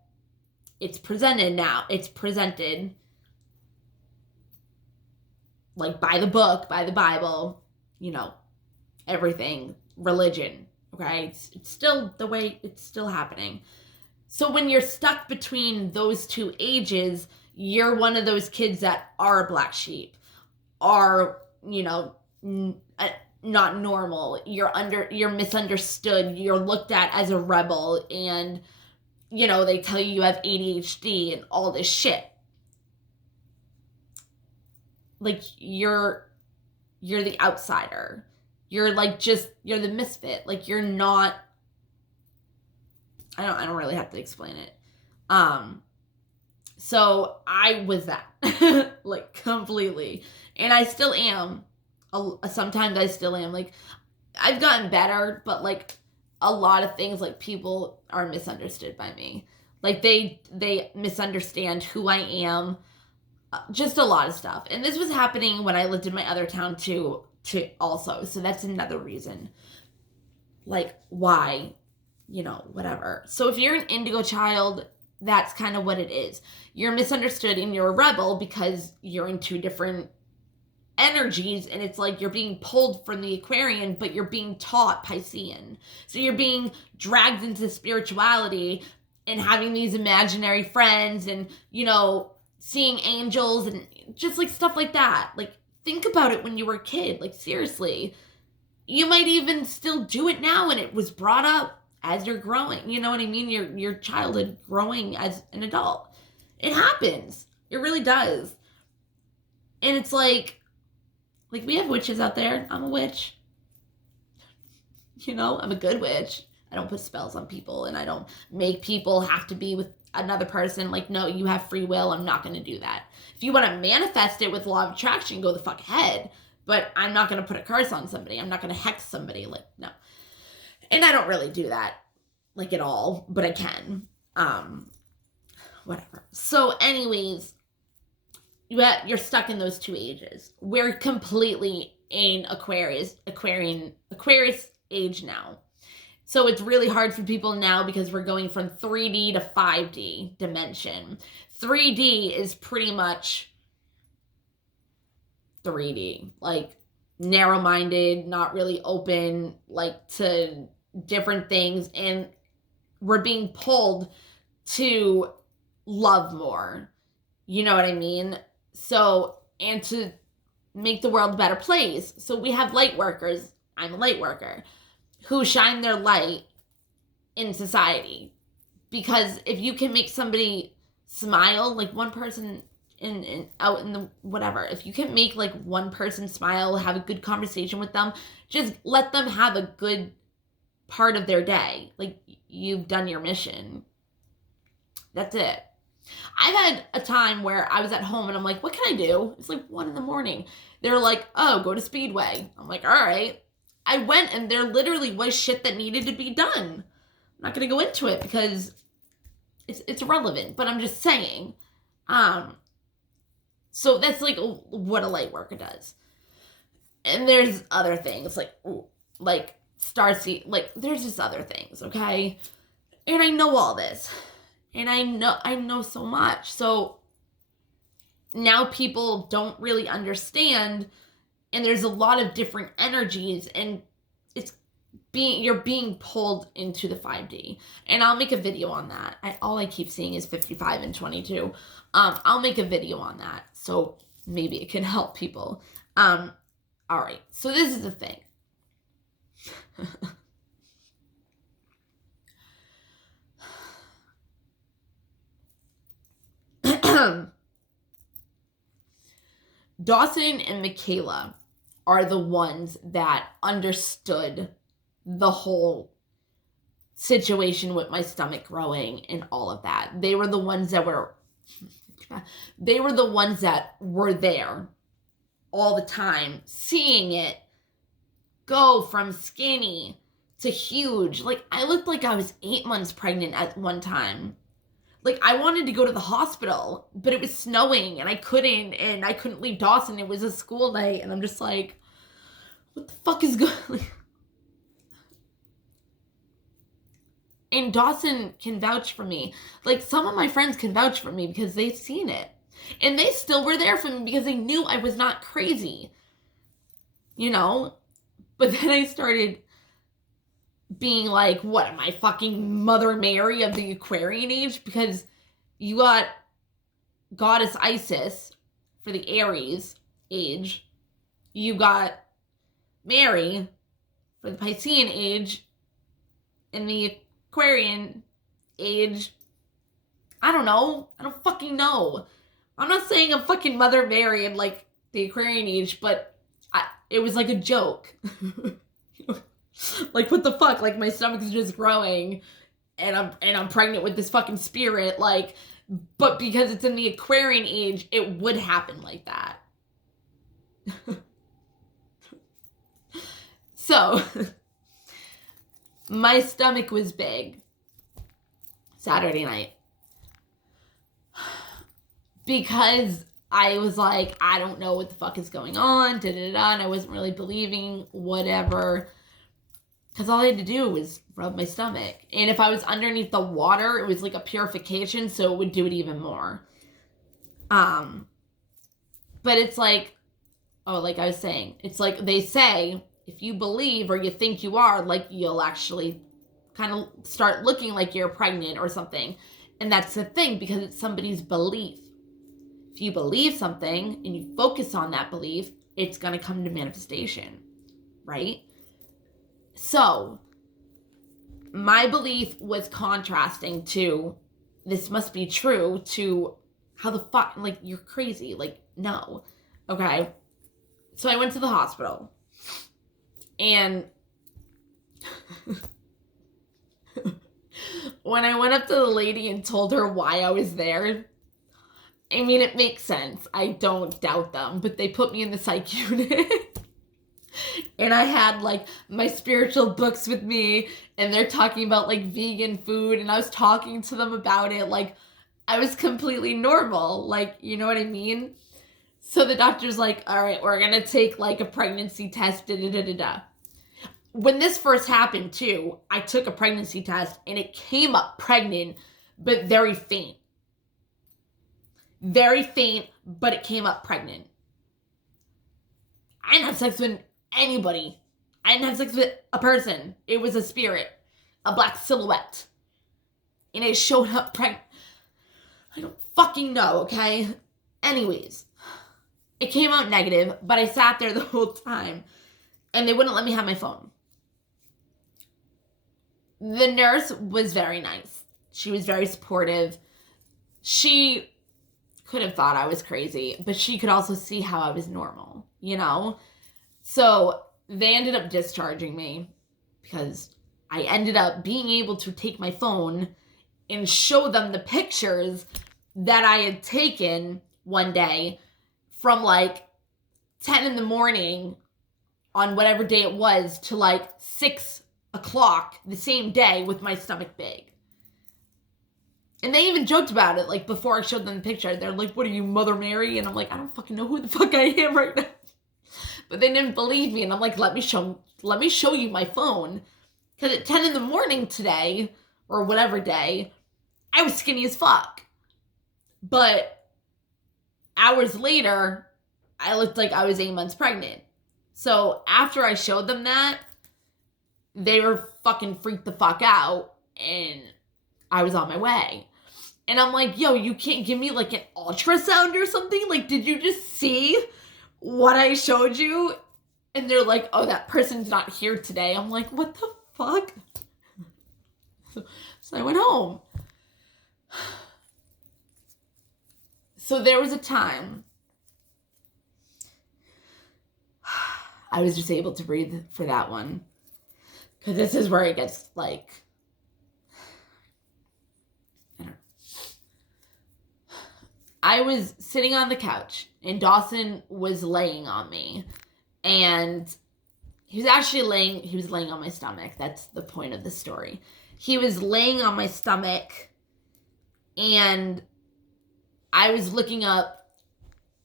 it's presented now. It's presented like by the book, by the Bible, you know, everything, religion, okay? It's still the way it's still happening. So when you're stuck between those two ages, you're one of those kids that are a black sheep, are, you know, not normal. You're misunderstood. You're looked at as a rebel, and, you know, they tell you have ADHD and all this shit. Like, you're the outsider. You're like you're the misfit. Like, you're not, I don't really have to explain it. So I was that, like, completely. And I still am. Sometimes I still am. Like, I've gotten better, but, like, a lot of things, like, people are misunderstood by me. Like, they misunderstand who I am. Just a lot of stuff. And this was happening when I lived in my other town too also. So that's another reason. Like, why, you know, whatever. So if you're an indigo child, that's kind of what it is. You're misunderstood and you're a rebel because you're in two different energies, and it's like you're being pulled from the Aquarian, but you're being taught Piscean. So you're being dragged into spirituality and having these imaginary friends and, you know, seeing angels and just like stuff like that. Like, think about it when you were a kid. Like, seriously. You might even still do it now, and it was brought up as you're growing. You know what I mean? Your childhood growing as an adult. It happens. It really does. And it's like we have witches out there. I'm a witch. You know, I'm a good witch. I don't put spells on people, and I don't make people have to be with another person. Like, no, you have free will. I'm not going to do that. If you want to manifest it with law of attraction, go the fuck ahead. But I'm not going to put a curse on somebody. I'm not going to hex somebody. Like, no. And I don't really do that, like, at all. But I can. Whatever. So, anyways, you're stuck in those two ages. We're completely in Aquarius age now. So it's really hard for people now because we're going from 3D to 5D dimension. 3D is pretty much 3D, like narrow-minded, not really open, like to different things. And we're being pulled to love more. You know what I mean? So, and to make the world a better place. So we have light workers. I'm a light worker who shine their light in society. Because if you can make somebody smile, like one person out in the whatever, if you can make like one person smile, have a good conversation with them, just let them have a good part of their day. Like, you've done your mission. That's it. I've had a time where I was at home and I'm like, what can I do? It's like 1 a.m. They're like, oh, go to Speedway. I'm like, all right. I went and there literally was shit that needed to be done. I'm not going to go into it because it's irrelevant, but I'm just saying. So that's like what a light worker does. And there's other things like Starseed, like there's just other things, okay? And I know all this. And I know so much. So now people don't really understand, and there's a lot of different energies, and you're being pulled into the 5D. And I'll make a video on that. All I keep seeing is 55 and 22. I'll make a video on that, so maybe it can help people. All right. So this is the thing. Dawson and Michaela are the ones that understood the whole situation with my stomach growing and all of that. They were the ones that were there all the time, seeing it go from skinny to huge. Like, I looked like I was 8 months pregnant at one time. Like, I wanted to go to the hospital, but it was snowing, and I couldn't leave Dawson. It was a school night, and I'm just like, what the fuck is going on? And Dawson can vouch for me. Like, some of my friends can vouch for me because they've seen it. And they still were there for me because they knew I was not crazy. You know? But then I started being like, what am I, fucking Mother Mary of the Aquarian age? Because you got Goddess Isis for the Aries age. You got Mary for the Piscean age. And the Aquarian age, I don't know. I don't fucking know. I'm not saying I'm fucking Mother Mary in like the Aquarian age, but it was like a joke. Like, what the fuck? Like, my stomach is just growing, and I'm pregnant with this fucking spirit. Like, but because it's in the Aquarian age, it would happen like that. So, my stomach was big Saturday night because I was like, I don't know what the fuck is going on, and I wasn't really believing whatever. Because all I had to do was rub my stomach. And if I was underneath the water, it was like a purification, so it would do it even more. But it's like, like I was saying, it's like they say, if you believe or you think you are, like, you'll actually kind of start looking like you're pregnant or something. And that's the thing, because it's somebody's belief. If you believe something and you focus on that belief, it's going to come to manifestation, right? So my belief was contrasting to, this must be true, to how the fuck, like, you're crazy. Like, no. Okay. So I went to the hospital. And when I went up to the lady and told her why I was there, I mean, it makes sense. I don't doubt them. But they put me in the psych unit. And I had, like, my spiritual books with me, and they're talking about, like, vegan food, and I was talking to them about it. Like, I was completely normal. Like, you know what I mean? So the doctor's like, all right, we're going to take, like, a pregnancy test, da-da-da-da-da. When this first happened, too, I took a pregnancy test, and it came up pregnant, but very faint. Very faint, but it came up pregnant. I didn't have sex with anybody. I didn't have sex with a person. It was a spirit, a black silhouette. And it showed up pregnant. I don't fucking know, okay? Anyways, it came out negative, but I sat there the whole time, and they wouldn't let me have my phone. The nurse was very nice. She was very supportive. She could have thought I was crazy, but she could also see how I was normal, you know? So they ended up discharging me because I ended up being able to take my phone and show them the pictures that I had taken one day from like 10 in the morning on whatever day it was to like 6 o'clock the same day with my stomach big. And they even joked about it, like, before I showed them the picture. They're like, what are you, Mother Mary? And I'm like, I don't fucking know who the fuck I am right now. But they didn't believe me, and I'm like, let me show you my phone. Because at 10 in the morning today, or whatever day, I was skinny as fuck. But hours later, I looked like I was 8 months pregnant. So after I showed them that, they were fucking freaked the fuck out, and I was on my way. And I'm like, yo, you can't give me like an ultrasound or something? Like, did you just see what I showed you? And they're like, oh, that person's not here today. I'm like, what the fuck? So I went home. So there was a time I was just able to breathe for that one. Because this is where it gets like, I was sitting on the couch and Dawson was laying on me, and he was laying on my stomach. That's the point of the story. He was laying on my stomach, and I was looking up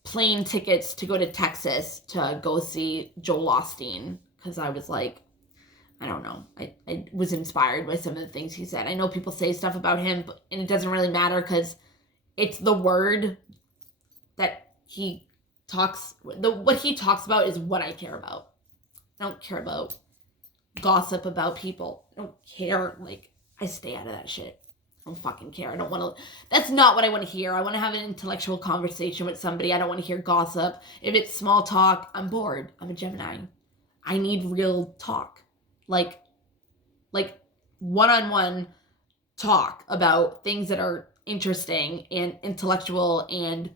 plane tickets to go to Texas to go see Joel Osteen, because I was like, I don't know. I was inspired by some of the things he said. I know people say stuff about him, and it doesn't really matter because it's the word that he talks, what he talks about is what I care about. I don't care about gossip about people. I don't care. Like, I stay out of that shit. I don't fucking care. I don't want to, that's not what I want to hear. I want to have an intellectual conversation with somebody. I don't want to hear gossip. If it's small talk, I'm bored. I'm a Gemini. I need real talk. Like one-on-one talk about things that are interesting and intellectual, and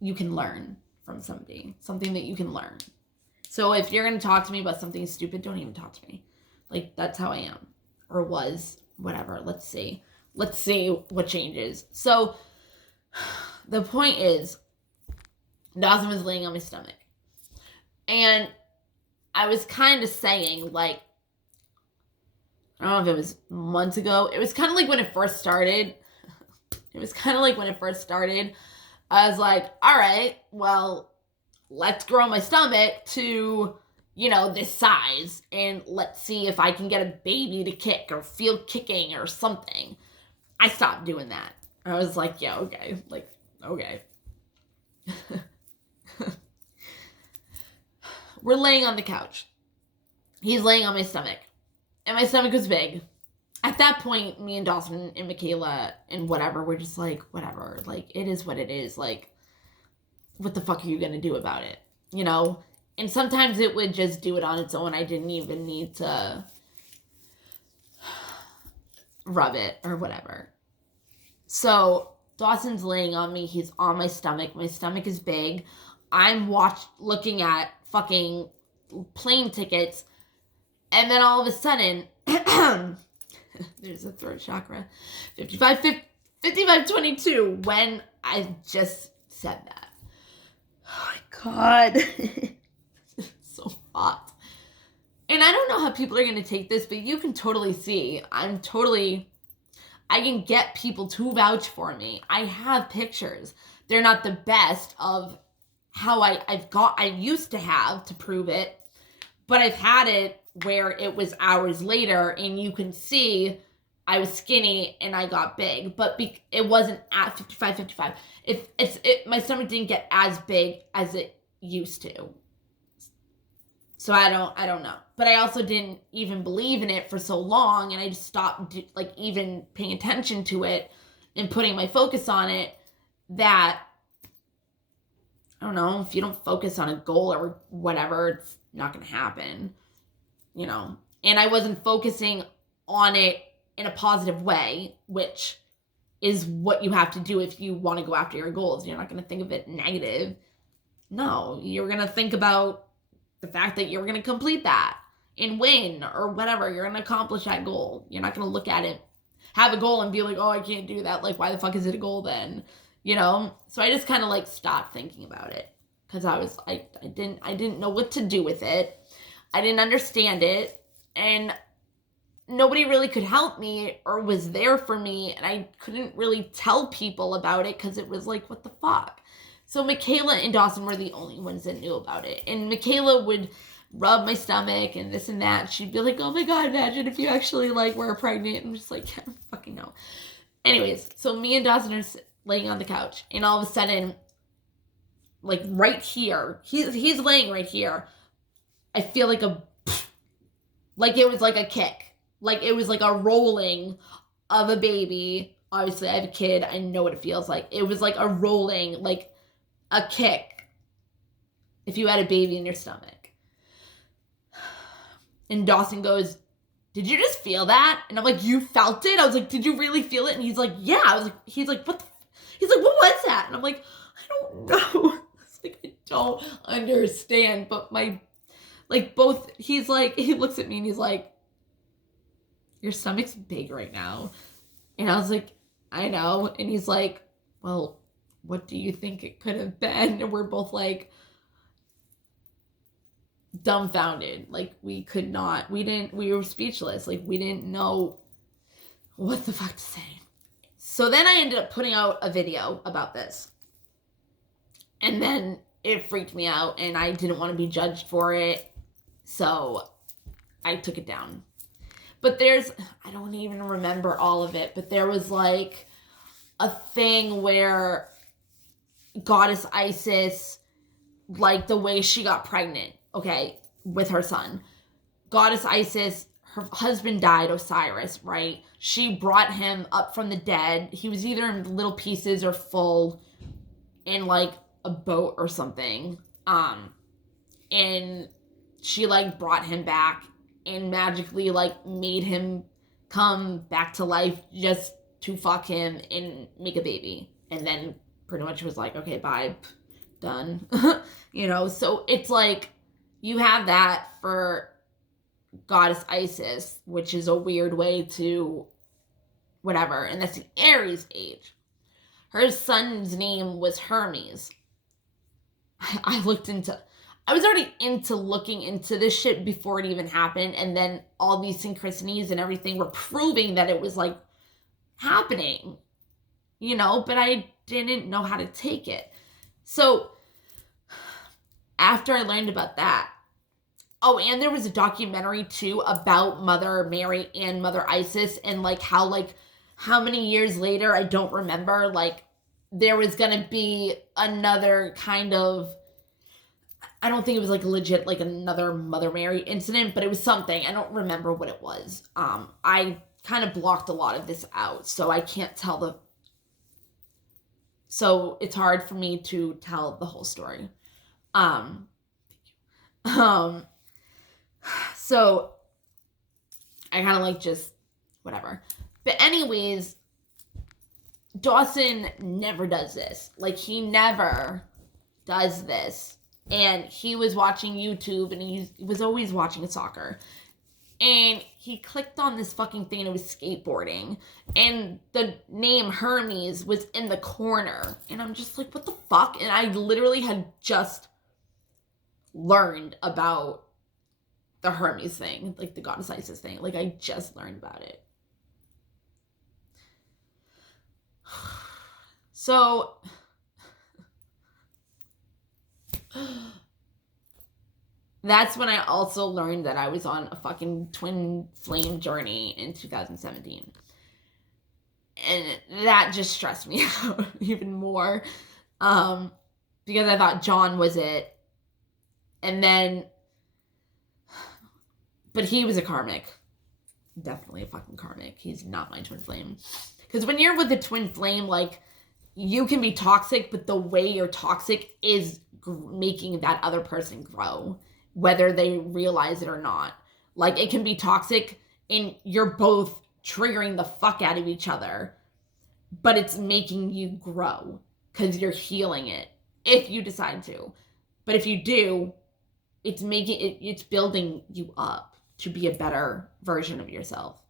you can learn from somebody, something that you can learn. So if you're going to talk to me about something stupid, don't even talk to me. Like, that's how I am, or was, whatever. Let's see what changes. So the point is, Dawson was laying on my stomach, and I was kind of saying, like, I don't know if it was months ago. It was kind of like when it first started. I was like, all right, well, let's grow my stomach to, you know, this size, and let's see if I can get a baby to kick or feel kicking or something. I stopped doing that. I was like, yeah, okay. Like, okay. We're laying on the couch. He's laying on my stomach. And my stomach was big. at that point, me and Dawson and Michaela and whatever, we're just like, whatever. Like, it is what it is. Like, what the fuck are you going to do about it? You know? And sometimes it would just do it on its own. I didn't even need to rub it or whatever. So Dawson's laying on me. He's on my stomach. My stomach is big. I'm looking at fucking plane tickets. And then all of a sudden, there's a throat chakra. 5522 when I just said that. Oh my God. So hot. And I don't know how people are going to take this, but you can totally see. I can get people to vouch for me. I have pictures. They're not the best of how I used to have to prove it, but I've had it where it was hours later and you can see I was skinny and I got big, but it wasn't at 55. My stomach didn't get as big as it used to. So I don't know. But I also didn't even believe in it for so long, and I just stopped even paying attention to it and putting my focus on it, that I don't know, if you don't focus on a goal or whatever, it's not going to happen, you know. And I wasn't focusing on it in a positive way, which is what you have to do if you want to go after your goals. You're not going to think of it negative. No, you're going to think about the fact that you're going to complete that and win or whatever. You're going to accomplish that goal. You're not going to look at it, have a goal and be like, oh, I can't do that. Like, why the fuck is it a goal then? You know? So I just kind of stopped thinking about it because I didn't know what to do with it. I didn't understand it, and nobody really could help me or was there for me, and I couldn't really tell people about it because it was like, what the fuck? So Michaela and Dawson were the only ones that knew about it. And Michaela would rub my stomach and this and that. She'd be like, oh my God, imagine if you actually were pregnant. And I'm just like, yeah, fucking no. Anyways, so me and Dawson are laying on the couch. And all of a sudden, right here, he's laying right here. I feel like it was like a kick. It was like a rolling of a baby. Obviously, I have a kid. I know what it feels like. It was like a rolling, a kick if you had a baby in your stomach. And Dawson goes, did you just feel that? And I'm like, you felt it? I was like, did you really feel it? And he's like, yeah. I was like, he's like, what he's like, what was that? And I'm like, I don't know. It's like, I don't understand. But he's like, he looks at me and he's like, your stomach's big right now. And I was like, I know. And he's like, well, what do you think it could have been? And we're both dumbfounded. We were speechless. We didn't know what the fuck to say. So then I ended up putting out a video about this. And then it freaked me out and I didn't want to be judged for it. So I took it down. But I don't even remember all of it, but there was a thing where Goddess Isis, the way she got pregnant, okay, with her son. Goddess Isis, her husband died, Osiris, right? She brought him up from the dead. He was either in little pieces or full in a boat or something. And she brought him back and magically made him come back to life just to fuck him and make a baby. And then pretty much was okay, bye, done. You know, so it's you have that for Goddess Isis, which is a weird way to whatever, and that's the Aries age. Her son's name was Hermes. I was already into looking into this shit before it even happened, and then all these synchronicities and everything were proving that it was happening, you know, but I didn't know how to take it. So after I learned about that, oh, and there was a documentary too about Mother Mary and Mother Isis, and how many years later, I don't remember, there was gonna be another kind of, I don't think it was legit another Mother Mary incident, but it was something. I don't remember what it was. I kind of blocked a lot of this out, so I can't tell the... So it's hard for me to tell the whole story. So I kind of like just whatever. But anyways, Dawson never does this. Like, he never does this. And he was watching YouTube, and he was always watching soccer. And he clicked on this fucking thing, and it was skateboarding. And the name Hermes was in the corner. And I'm just like, what the fuck? And I literally had just learned about the Hermes thing, like the goddess Isis thing. Like, I just learned about it. So that's when I also learned that I was on a fucking twin flame journey in 2017. And that just stressed me out even more. Because I thought John was it. And then, but he was a karmic. Definitely a fucking karmic. He's not my twin flame. Because when you're with a twin flame, like, you can be toxic, but the way you're toxic is making that other person grow, whether they realize it or not. Like, it can be toxic and you're both triggering the fuck out of each other, but it's making you grow because you're healing it if you decide to. But if you do, it's building you up to be a better version of yourself.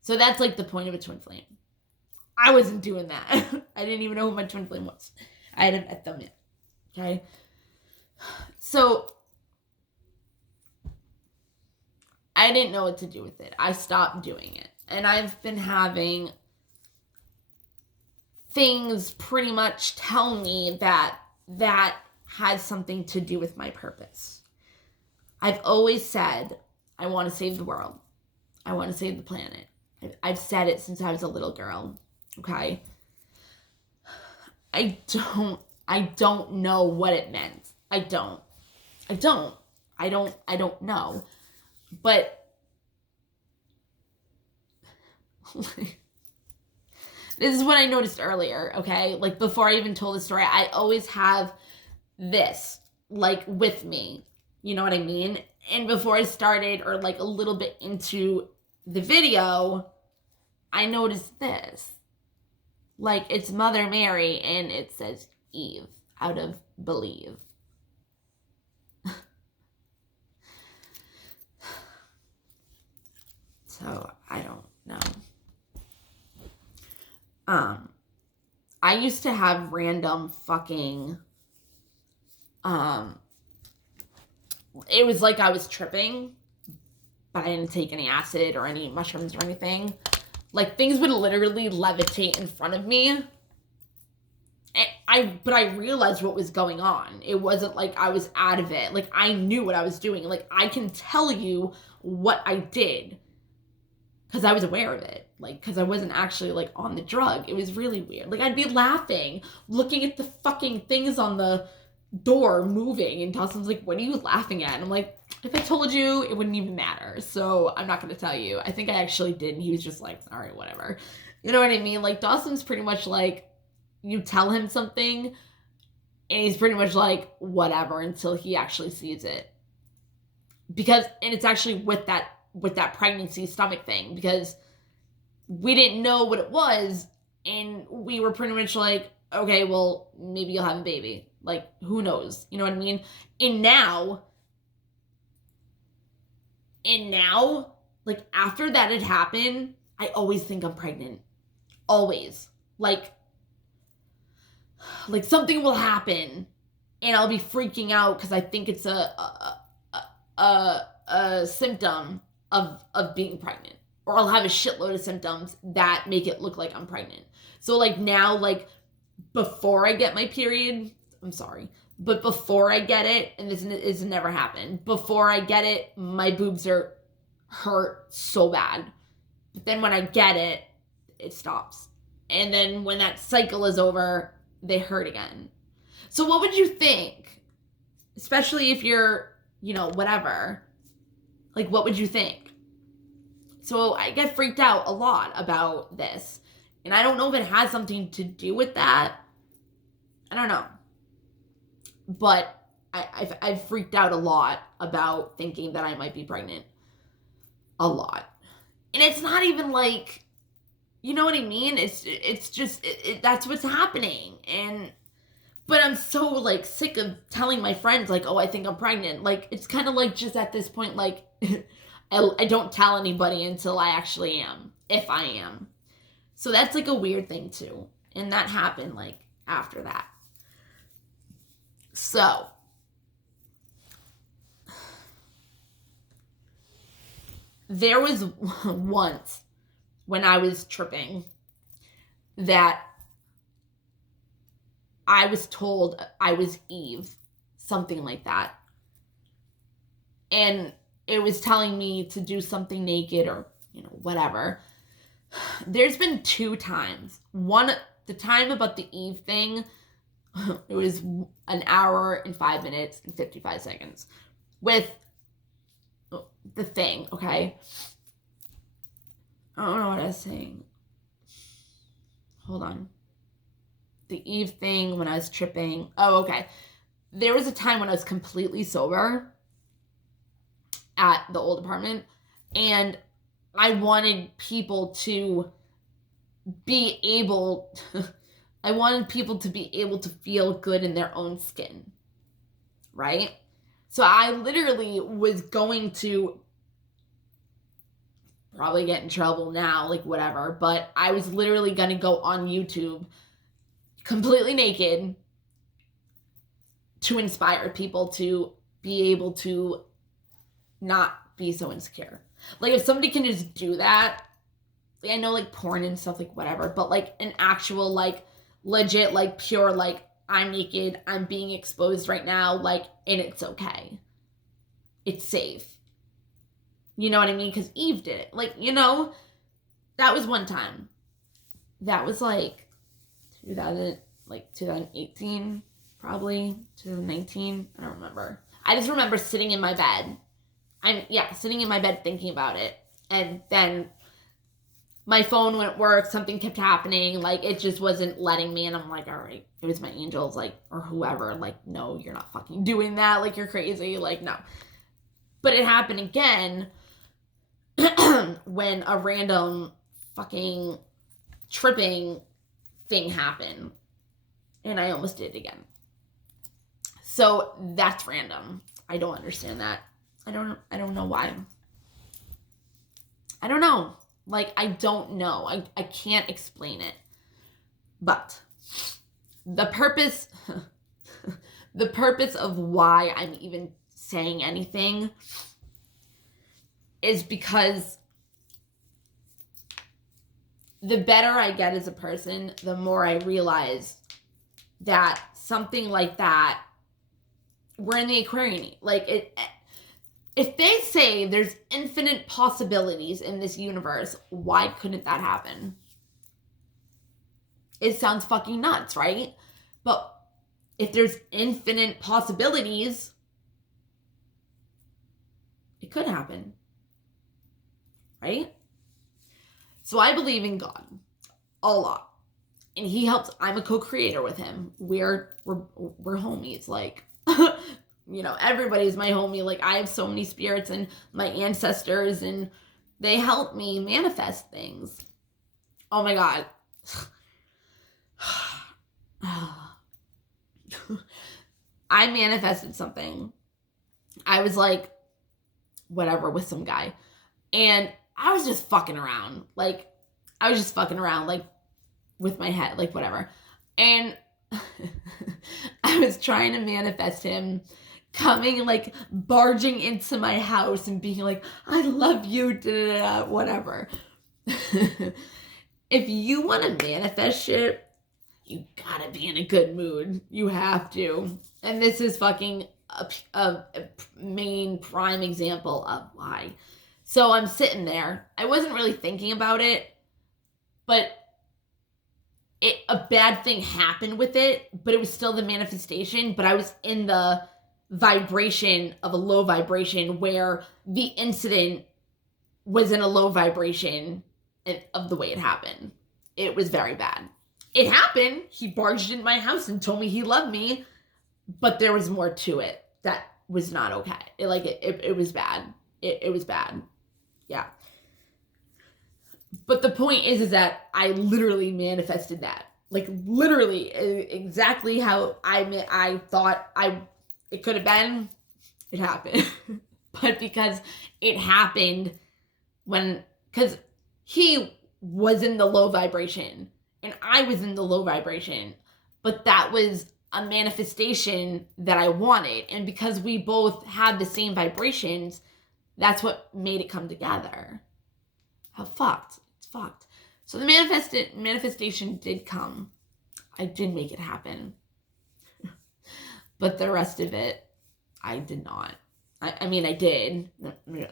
So that's like the point of a twin flame. I wasn't doing that. I didn't even know who my twin flame was. I hadn't met them yet. Okay? So I didn't know what to do with it. I stopped doing it. And I've been having things pretty much tell me that that has something to do with my purpose. I've always said, I want to save the world. I want to save the planet. I've said it since I was a little girl. Okay? I don't know what it meant. I don't know. But this is what I noticed earlier, okay? Like, before I even told the story, I always have this, like, with me. You know what I mean? And before I started, or like a little bit into the video, I noticed this. Like, it's Mother Mary, and it says Eve, out of believe. So, I don't know. I used to have random fucking, it was like I was tripping, but I didn't take any acid or any mushrooms or anything. Like, things would literally levitate in front of me. But I realized what was going on. It wasn't like I was out of it. Like, I knew what I was doing. Like, I can tell you what I did because I was aware of it. Like, because I wasn't actually, like, on the drug. It was really weird. Like, I'd be laughing, looking at the fucking things on the door moving, and Dawson's like, what are you laughing at? And I'm like, if I told you, it wouldn't even matter, so I'm not going to tell you. I think I actually did, and he was just like, all right, whatever. You know what I mean? Like, Dawson's pretty much like, you tell him something, and he's pretty much like, whatever, until he actually sees it. Because, and it's actually with that pregnancy stomach thing, because we didn't know what it was, and we were pretty much like, okay, well, maybe you'll have a baby. Like, who knows? You know what I mean? And now, like, after that had happened, I always think I'm pregnant. Always. Like something will happen, and I'll be freaking out because I think it's a symptom of being pregnant. Or I'll have a shitload of symptoms that make it look like I'm pregnant. So, like, now, like, before I get my period, I'm sorry, but before I get it, and this has never happened, before I get it, my boobs hurt so bad. But then when I get it, it stops. And then when that cycle is over, they hurt again. So what would you think? Especially if you're, you know, whatever. Like, what would you think? So I get freaked out a lot about this. And I don't know if it has something to do with that. I don't know. But I've freaked out a lot about thinking that I might be pregnant. A lot. And it's not even like, you know what I mean? It's just, that's what's happening. But I'm so, like, sick of telling my friends, like, oh, I think I'm pregnant. Like, it's kind of like just at this point, like, I don't tell anybody until I actually am, if I am. So that's, like, a weird thing, too. And that happened, like, after that. So, there was once when I was tripping that I was told I was Eve, something like that. And it was telling me to do something naked or, whatever. There's been 2 times. One, the time about the Eve thing, it was 1 hour and 5 minutes and 55 seconds with the thing, okay? I don't know what I was saying. Hold on. The Eve thing when I was tripping. Oh, okay. There was a time when I was completely sober at the old apartment, and I wanted people to be able to feel good in their own skin, right? So I literally was going to probably get in trouble now, like whatever, but I was literally going to go on YouTube completely naked to inspire people to be able to not be so insecure. Like, if somebody can just do that, I know, like, porn and stuff, like, whatever, but, like, an actual, like, legit, like, pure, like, I'm naked, I'm being exposed right now, like, and it's okay. It's safe. You know what I mean? Because Eve did it. Like, that was one time. That was, like, 2018, probably, 2019, I don't remember. I just remember sitting in my bed. Sitting in my bed thinking about it. And then my phone wouldn't work, something kept happening, like, it just wasn't letting me, and I'm like, all right, it was my angels, like, or whoever, like, no, you're not fucking doing that, like, you're crazy, like, no. But it happened again when a random fucking tripping thing happened, and I almost did it again. So that's random. I don't understand that. I don't know why. I don't know. Like, I don't know. I can't explain it. But the purpose of why I'm even saying anything is because the better I get as a person, the more I realize that something like that, we're in the Aquarian. Like, if they say there's infinite possibilities in this universe, why couldn't that happen? It sounds fucking nuts, right? But if there's infinite possibilities, it could happen, right? So I believe in God a lot, and He helps. I'm a co-creator with Him. We're homies, like. Everybody's my homie. Like, I have so many spirits and my ancestors, and they help me manifest things. Oh my God. I manifested something. I was like, whatever, with some guy. And I was just fucking around. Like, with my head, like, whatever. And I was trying to manifest him coming, like, barging into my house and being like, I love you, whatever. If you want to manifest shit, you gotta be in a good mood. You have to. And this is fucking a main prime example of why. So I'm sitting there. I wasn't really thinking about it, but a bad thing happened with it, but it was still the manifestation, but I was in the vibration of a low vibration where the incident was in a low vibration of the way it happened. It was very bad. It happened. He barged into my house and told me he loved me, but there was more to it that was not okay. It was bad. It was bad. Yeah. But the point is that I literally manifested that. Like literally exactly how I thought it could have been, it happened. But because it happened because he was in the low vibration and I was in the low vibration, but that was a manifestation that I wanted. And because we both had the same vibrations, that's what made it come together. How fucked. It's fucked. So the manifestation did come. I did make it happen. But the rest of it, I did not. I mean, I did.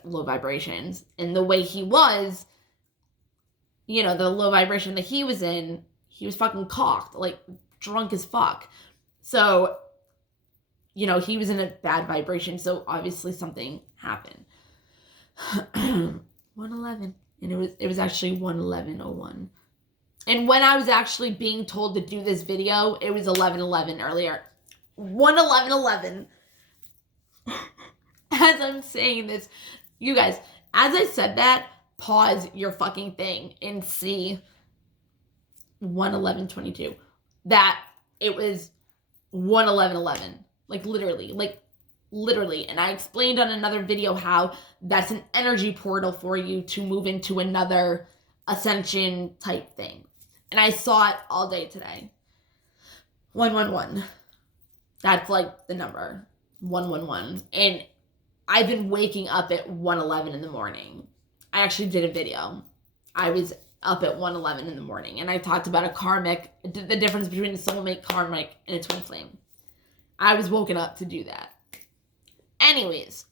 Low vibrations. And the way he was, the low vibration that he was in, he was fucking cocked. Like, drunk as fuck. So, he was in a bad vibration. So, obviously, something happened. 111. And it was actually 111:01. And when I was actually being told to do this video, it was 11:11 earlier. 111:11. As I'm saying this, you guys, as I said that, pause your fucking thing and see 111:22. That it was 111:11. Like literally. And I explained on another video how that's an energy portal for you to move into another ascension type thing. And I saw it all day today. 111. That's like the number. 111. And I've been waking up at 1:11 in the morning. I actually did a video. I was up at 1:11 in the morning. And I talked about the difference between a soulmate, karmic, and a twin flame. I was woken up to do that. Anyways,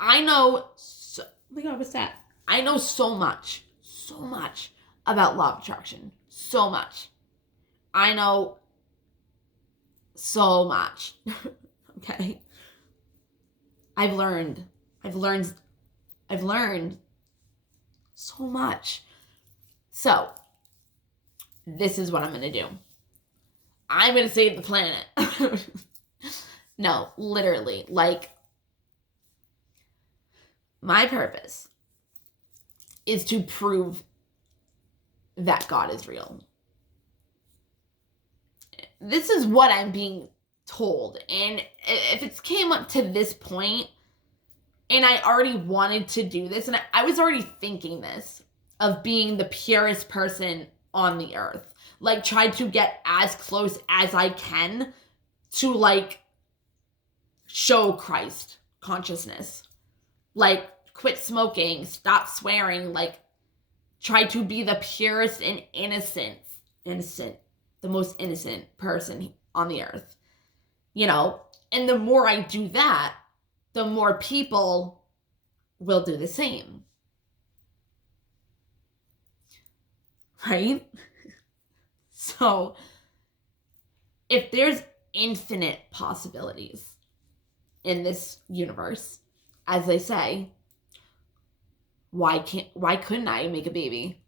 I know oh my God, what's that? I know so much about law of attraction. So much. I know so much. Okay. I've learned so much. So, this is what I'm going to do. I'm going to save the planet. No, literally, my purpose is to prove that God is real. This is what I'm being told. And if it's came up to this point, and I already wanted to do this, and I was already thinking this, of being the purest person on the earth. Try to get as close as I can to, show Christ consciousness. Quit smoking, stop swearing, try to be the purest and innocent, the most innocent person on the earth. And the more I do that, the more people will do the same. Right? So, if there's infinite possibilities in this universe, as they say, why couldn't I make a baby?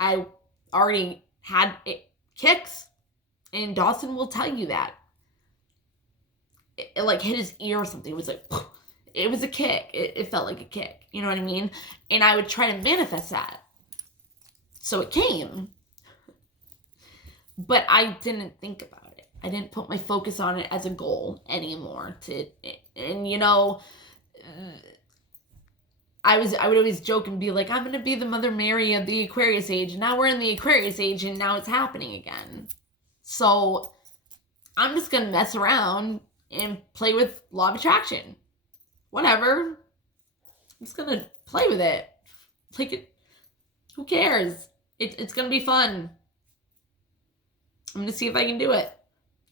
I already had kicks, and Dawson will tell you that. It hit his ear or something. It was it was a kick. It felt like a kick. You know what I mean? And I would try to manifest that. So it came. But I didn't think about it. I didn't put my focus on it as a goal anymore. I would always joke and be like, I'm going to be the Mother Mary of the Aquarius age. And now we're in the Aquarius age and now it's happening again. So I'm just going to mess around and play with law of attraction. Whatever. I'm just going to play with it. Who cares? It's going to be fun. I'm going to see if I can do it.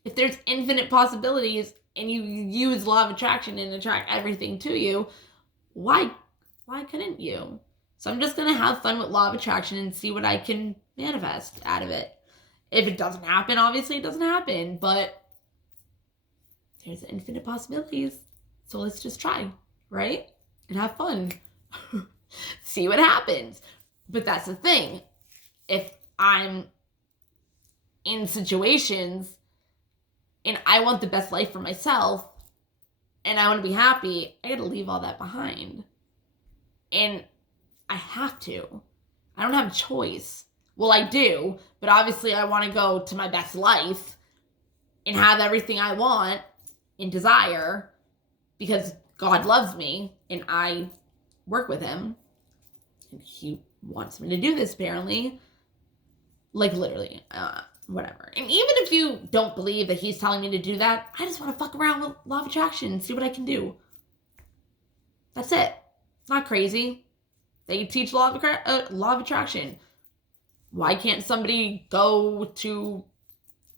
If there's infinite possibilities and you use law of attraction and attract everything to you, why couldn't you? So I'm just going to have fun with law of attraction and see what I can manifest out of it. If it doesn't happen, obviously it doesn't happen, but there's infinite possibilities. So let's just try. right? And have fun. See what happens. But that's the thing. If I'm in situations and I want the best life for myself and I want to be happy, I got to leave all that behind. And I have to. I don't have a choice. Well, I do, but obviously I want to go to my best life and have everything I want and desire because God loves me and I work with him and he wants me to do this apparently. Like literally, whatever. And even if you don't believe that he's telling me to do that, I just want to fuck around with law of attraction and see what I can do. That's it. It's not crazy. They teach law of attraction. Why can't somebody go to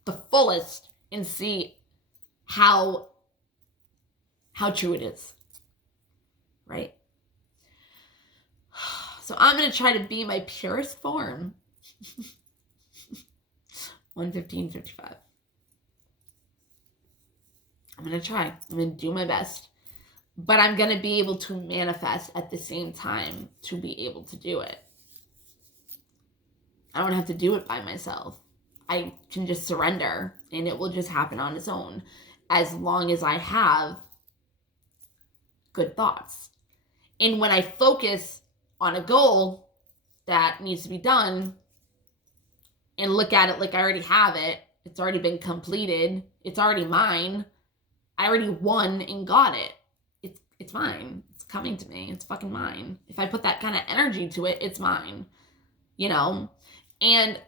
the fullest and see how true it is? Right? So I'm going to try to be my purest form. 1:15:55. I'm going to try. I'm going to do my best. But I'm going to be able to manifest at the same time to be able to do it. I don't have to do it by myself. I can just surrender and it will just happen on its own as long as I have good thoughts. And when I focus on a goal that needs to be done and look at it like I already have it, it's already been completed, it's already mine, I already won and got it. It's mine. It's coming to me. It's fucking mine. If I put that kind of energy to it, it's mine. You know? And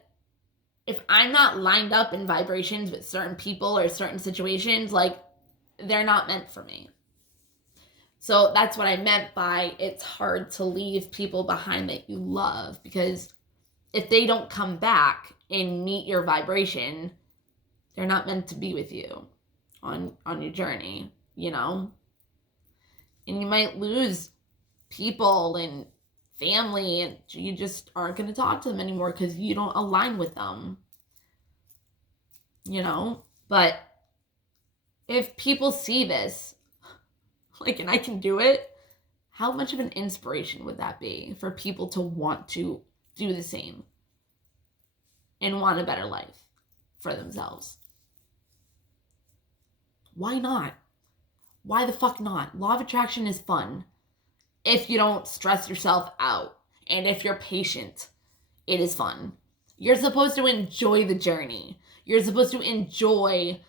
if I'm not lined up in vibrations with certain people or certain situations, like, they're not meant for me. So that's what I meant by it's hard to leave people behind that you love, because if they don't come back and meet your vibration, they're not meant to be with you on your journey, you know? And you might lose people and family and you just aren't going to talk to them anymore because you don't align with them, you know? But if people see this, like, and I can do it, how much of an inspiration would that be for people to want to do the same and want a better life for themselves? Why not? Why the fuck not? Law of attraction is fun if you don't stress yourself out. And if you're patient, it is fun. You're supposed to enjoy the journey. You're supposed to enjoy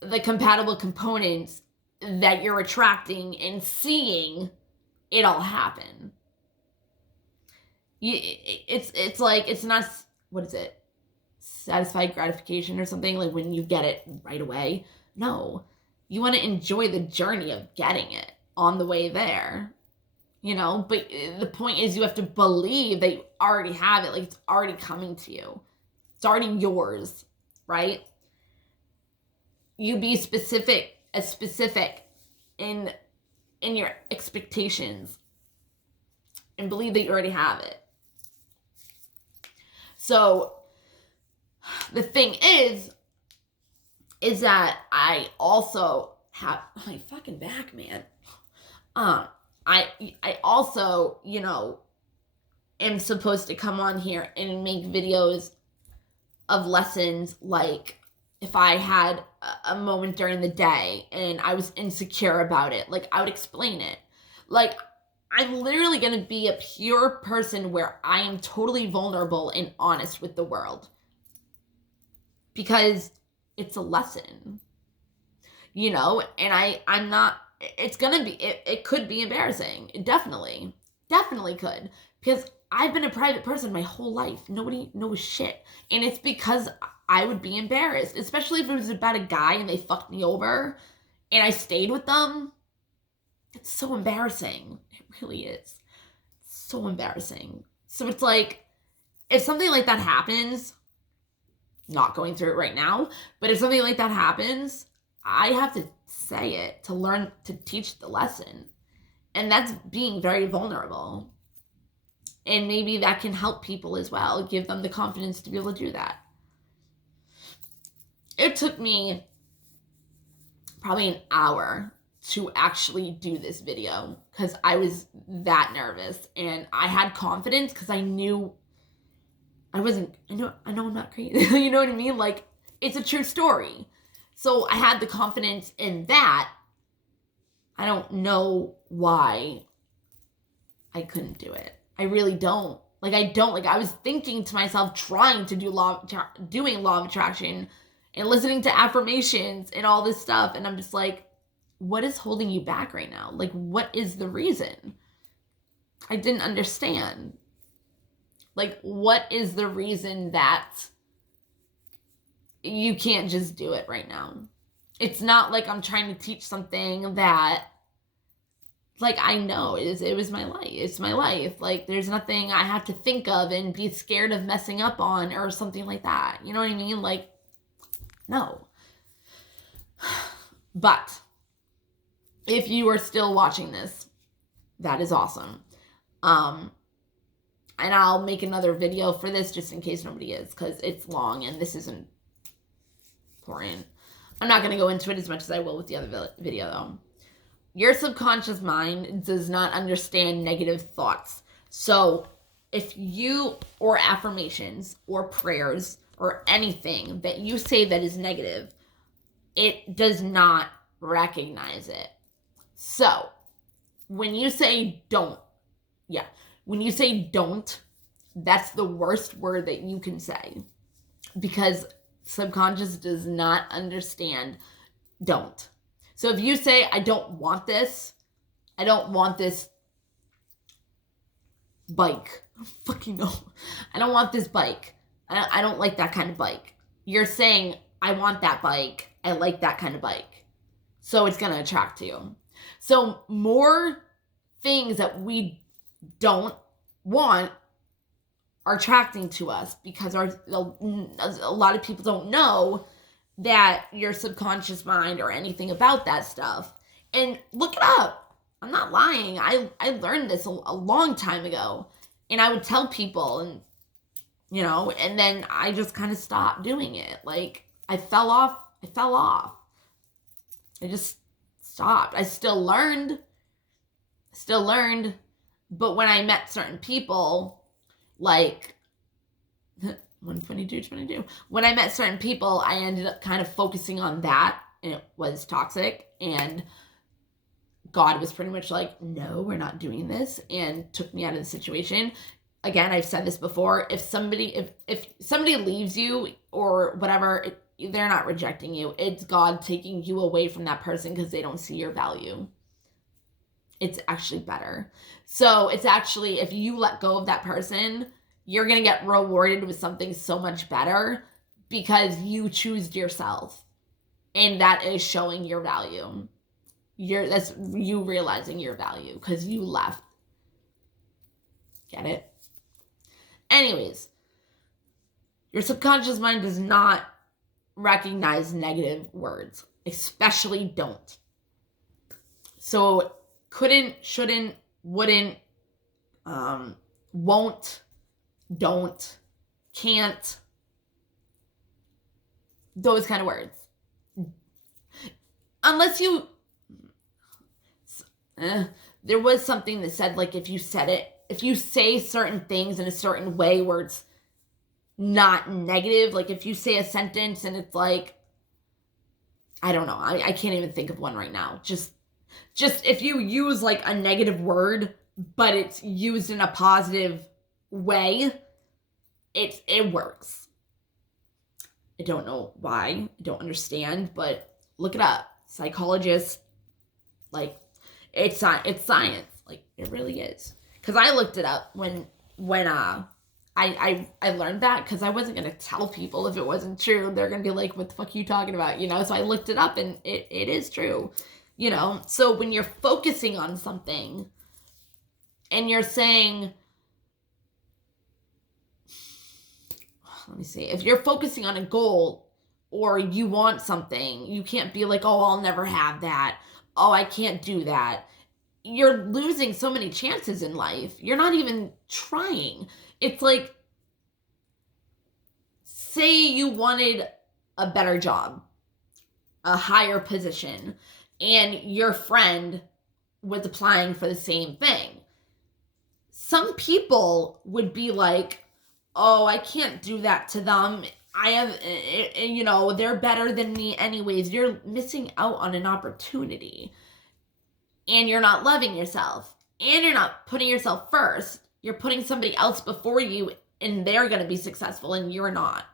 the compatible components that you're attracting and seeing it all happen. It's like, it's not, what is it? Satisfied gratification or something, like when you get it right away. No. You want to enjoy the journey of getting it on the way there, you know? But the point is you have to believe that you already have it. Like, it's already coming to you. It's already yours, right? You be specific in your expectations and believe that you already have it. So the thing is that I also have my fucking back, man. I also, you know, am supposed to come on here and make videos of lessons, like if I had a moment during the day and I was insecure about it, like I would explain it. Like, I'm literally going to be a pure person where I am totally vulnerable and honest with the world. Because it's a lesson, you know? And I'm not, it's going to be, it could be embarrassing. It definitely could. Because I've been a private person my whole life. Nobody knows shit. And it's because I would be embarrassed, especially if it was about a guy and they fucked me over and I stayed with them. It's so embarrassing. It really is. It's so embarrassing. So it's like, if something like that happens, not going through it right now, but if something like that happens, I have to say it to learn to teach the lesson. And that's being very vulnerable. And maybe that can help people as well, give them the confidence to be able to do that. It took me probably an hour to actually do this video because I was that nervous, and I had confidence because I knew I know I'm not crazy. You know what I mean? Like, it's a true story. So I had the confidence in that. I don't know why I couldn't do it. I really don't. I was thinking to myself, trying to do doing law of attraction and listening to affirmations and all this stuff. And I'm just like, what is holding you back right now? Like, what is the reason? I didn't understand. Like, what is the reason that you can't just do it right now? It's not like I'm trying to teach something that, like, I know it was my life. It's my life. Like, there's nothing I have to think of and be scared of messing up on or something like that. You know what I mean? Like, no. But if you are still watching this, that is awesome. And I'll make another video for this just in case nobody is, because it's long and this isn't important. I'm not going to go into it as much as I will with the other video, though. Your subconscious mind does not understand negative thoughts. So if you, or affirmations, or prayers, or anything that you say that is negative, it does not recognize it. So when you say don't, when you say don't, that's the worst word that you can say, because subconscious does not understand don't. So if you say, I don't want this bike, fucking no, I don't want this bike, I don't like that kind of bike. You're saying, I want that bike, I like that kind of bike. So it's going to attract you. So more things that we don't want are attracting to us, because a lot of people don't know that your subconscious mind or anything about that stuff. And look it up. I'm not lying. I learned this a long time ago, and I would tell people, and and then I just kind of stopped doing it. Like, I fell off. I just stopped. I still learned, but when I met certain people, like 122, when I met certain people, I ended up kind of focusing on that, and it was toxic, and God was pretty much like, no, we're not doing this, and took me out of the situation. Again, I've said this before, if somebody leaves you or whatever, they're not rejecting you. It's God taking you away from that person because they don't see your value. It's actually better. So it's actually, if you let go of that person, you're going to get rewarded with something so much better, because you choose yourself. And that is showing your value. That's you realizing your value because you left. Get it? Anyways, your subconscious mind does not recognize negative words, especially don't. So couldn't, shouldn't, wouldn't, won't, don't, can't, those kind of words. Unless you, there was something that said, like, if you say certain things in a certain way where it's not negative, like if you say a sentence and it's like, I don't know, I can't even think of one right now. Just if you use like a negative word, but it's used in a positive way, it works. I don't know why. I don't understand, but look it up. Psychologists, like, it's science. Like, it really is. Because I looked it up when I learned that, because I wasn't going to tell people if it wasn't true. They're going to be like, what the fuck are you talking about? So I looked it up, and it is true. So when you're focusing on something and you're saying, let me see, if you're focusing on a goal or you want something, you can't be like, oh, I'll never have that. Oh, I can't do that. You're losing so many chances in life. You're not even trying. It's like, say you wanted a better job, a higher position, and your friend was applying for the same thing. Some people would be like, oh, I can't do that to them. I have, they're better than me anyways. You're missing out on an opportunity. And you're not loving yourself. And you're not putting yourself first. You're putting somebody else before you, and they're going to be successful, and you're not.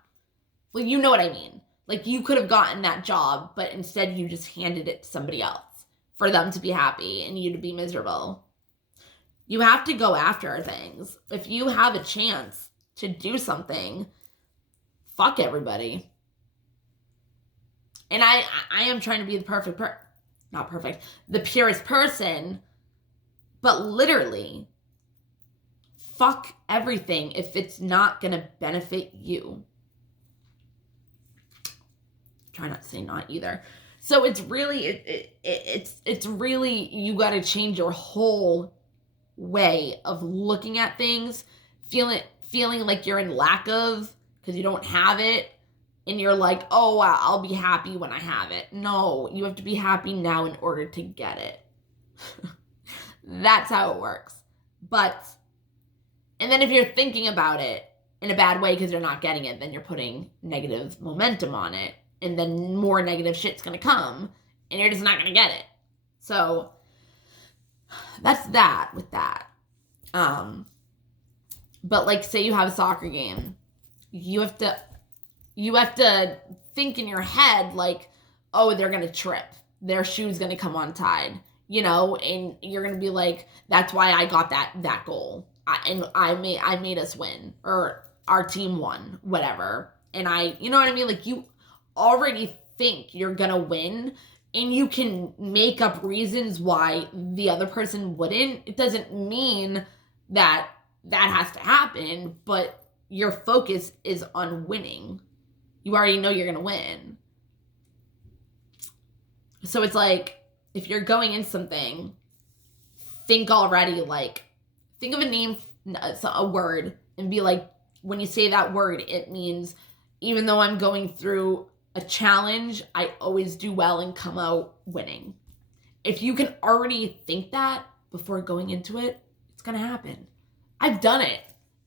Well, you know what I mean. Like, you could have gotten that job, but instead you just handed it to somebody else for them to be happy and you to be miserable. You have to go after things. If you have a chance to do something, fuck everybody. And I am trying to be the the purest person, but literally, fuck everything if it's not gonna benefit you. Try not to say not either. So it's really, it's really, you gotta change your whole way of looking at things, feeling like you're in lack of because you don't have it, and you're like, oh, I'll be happy when I have it. No, you have to be happy now in order to get it. That's how it works. And then if you're thinking about it in a bad way because you're not getting it, then you're putting negative momentum on it, and then more negative shit's gonna come, and you're just not gonna get it. So that's that with that. But like, say you have a soccer game, you have to think in your head like, oh, they're gonna trip, their shoe's gonna come untied, and you're gonna be like, that's why I got that goal, I made us win, or our team won, whatever, and you know what I mean? Like, you already think you're gonna win, and you can make up reasons why the other person wouldn't. It doesn't mean that has to happen, but your focus is on winning. You already know you're gonna win. So it's like, if you're going in something, think already, like, think of a name, a word, and be like, when you say that word, it means, even though I'm going through a challenge, I always do well and come out winning. If you can already think that before going into it, it's gonna happen. I've done it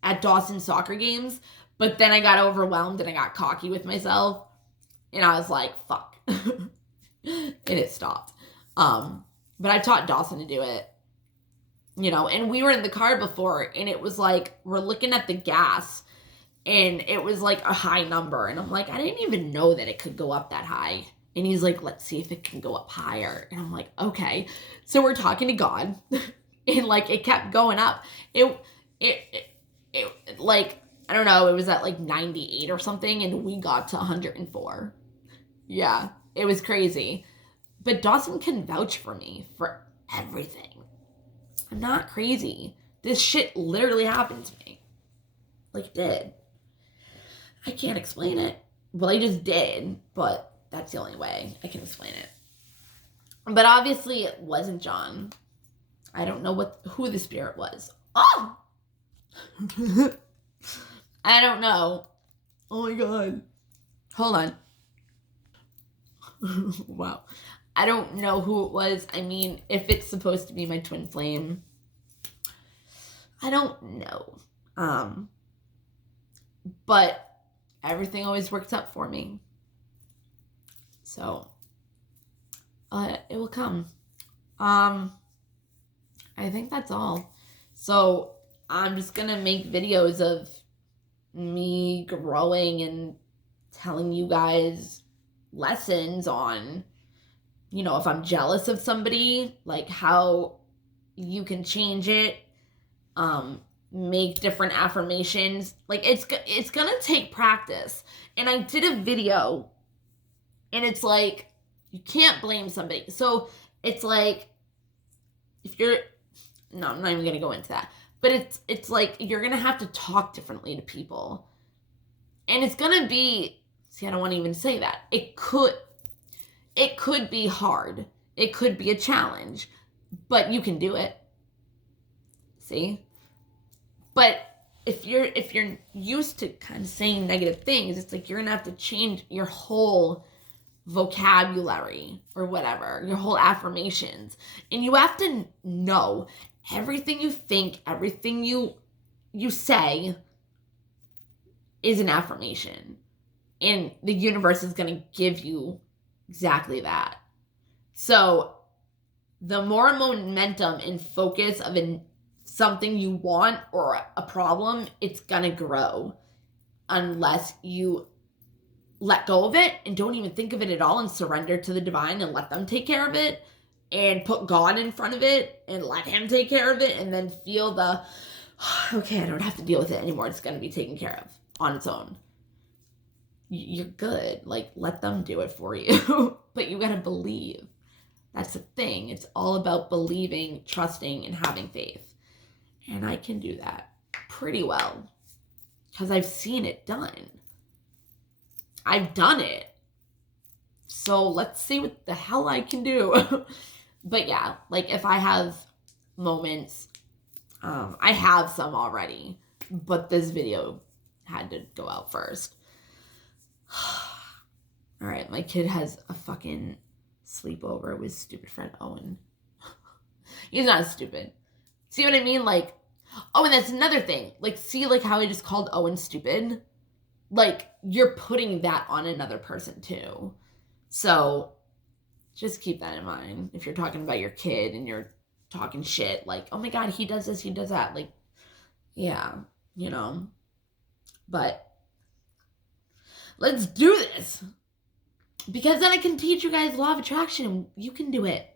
at Dawson soccer games, but then I got overwhelmed and I got cocky with myself, and I was like, fuck. And it stopped. But I taught Dawson to do it, and we were in the car before, and it was like, we're looking at the gas, and it was like a high number, and I'm like, I didn't even know that it could go up that high. And he's like, let's see if it can go up higher. And I'm like, okay. So we're talking to God, and like, it kept going up. It like, I don't know, it was at like 98 or something, and we got to 104. Yeah, it was crazy. But Dawson can vouch for me for everything. I'm not crazy. This shit literally happened to me. Like, it did. I can't explain it. Well, I just did, but that's the only way I can explain it. But obviously it wasn't John. I don't know who the spirit was. Oh! I don't know. Oh my god. Hold on. Wow. I don't know who it was. I mean, if it's supposed to be my twin flame, I don't know. But everything always works out for me. So, it will come. I think that's all. So, I'm just gonna make videos of me growing and telling you guys lessons on, if I'm jealous of somebody, like how you can change it, make different affirmations. Like, it's gonna take practice. And I did a video, and it's like, you can't blame somebody. So it's like, no, I'm not even gonna go into that. But it's like, you're gonna have to talk differently to people. And it's gonna be, I don't want to even say that. It could be hard. It could be a challenge, but you can do it. See? But if you're used to kind of saying negative things, it's like, you're gonna have to change your whole vocabulary or whatever, your whole affirmations. And you have to know everything you think, everything you say is an affirmation. And the universe is going to give you exactly that. So the more momentum and focus of something you want or a problem, it's going to grow unless you let go of it and don't even think of it at all and surrender to the divine and let them take care of it and put God in front of it and let him take care of it and then feel the, okay, I don't have to deal with it anymore. It's going to be taken care of on its own. You're good. Like, let them do it for you. But you got to believe. That's the thing. It's all about believing, trusting, and having faith. And I can do that pretty well because I've seen it done. I've done it. So let's see what the hell I can do. But yeah, like if I have moments, I have some already, but this video had to go out first. All right, my kid has a fucking sleepover with stupid friend Owen. He's not stupid. See what I mean? Like, oh, and that's another thing. Like, see like how I just called Owen stupid? Like, you're putting that on another person too. So just keep that in mind. If you're talking about your kid and you're talking shit, like, oh my God, he does this, he does that. Like, yeah, you know. But let's do this. Because then I can teach you guys law of attraction. You can do it.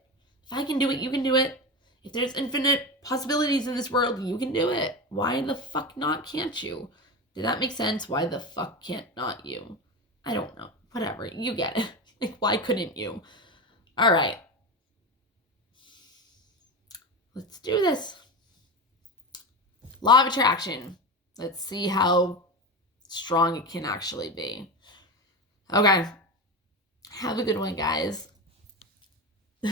If I can do it, you can do it. If there's infinite possibilities in this world, you can do it. Why the fuck not can't you? Did that make sense? Why the fuck can't not you? I don't know. Whatever. You get it. Like, why couldn't you? All right. Let's do this. Law of attraction. Let's see how strong it can actually be. Okay. Have a good one, guys.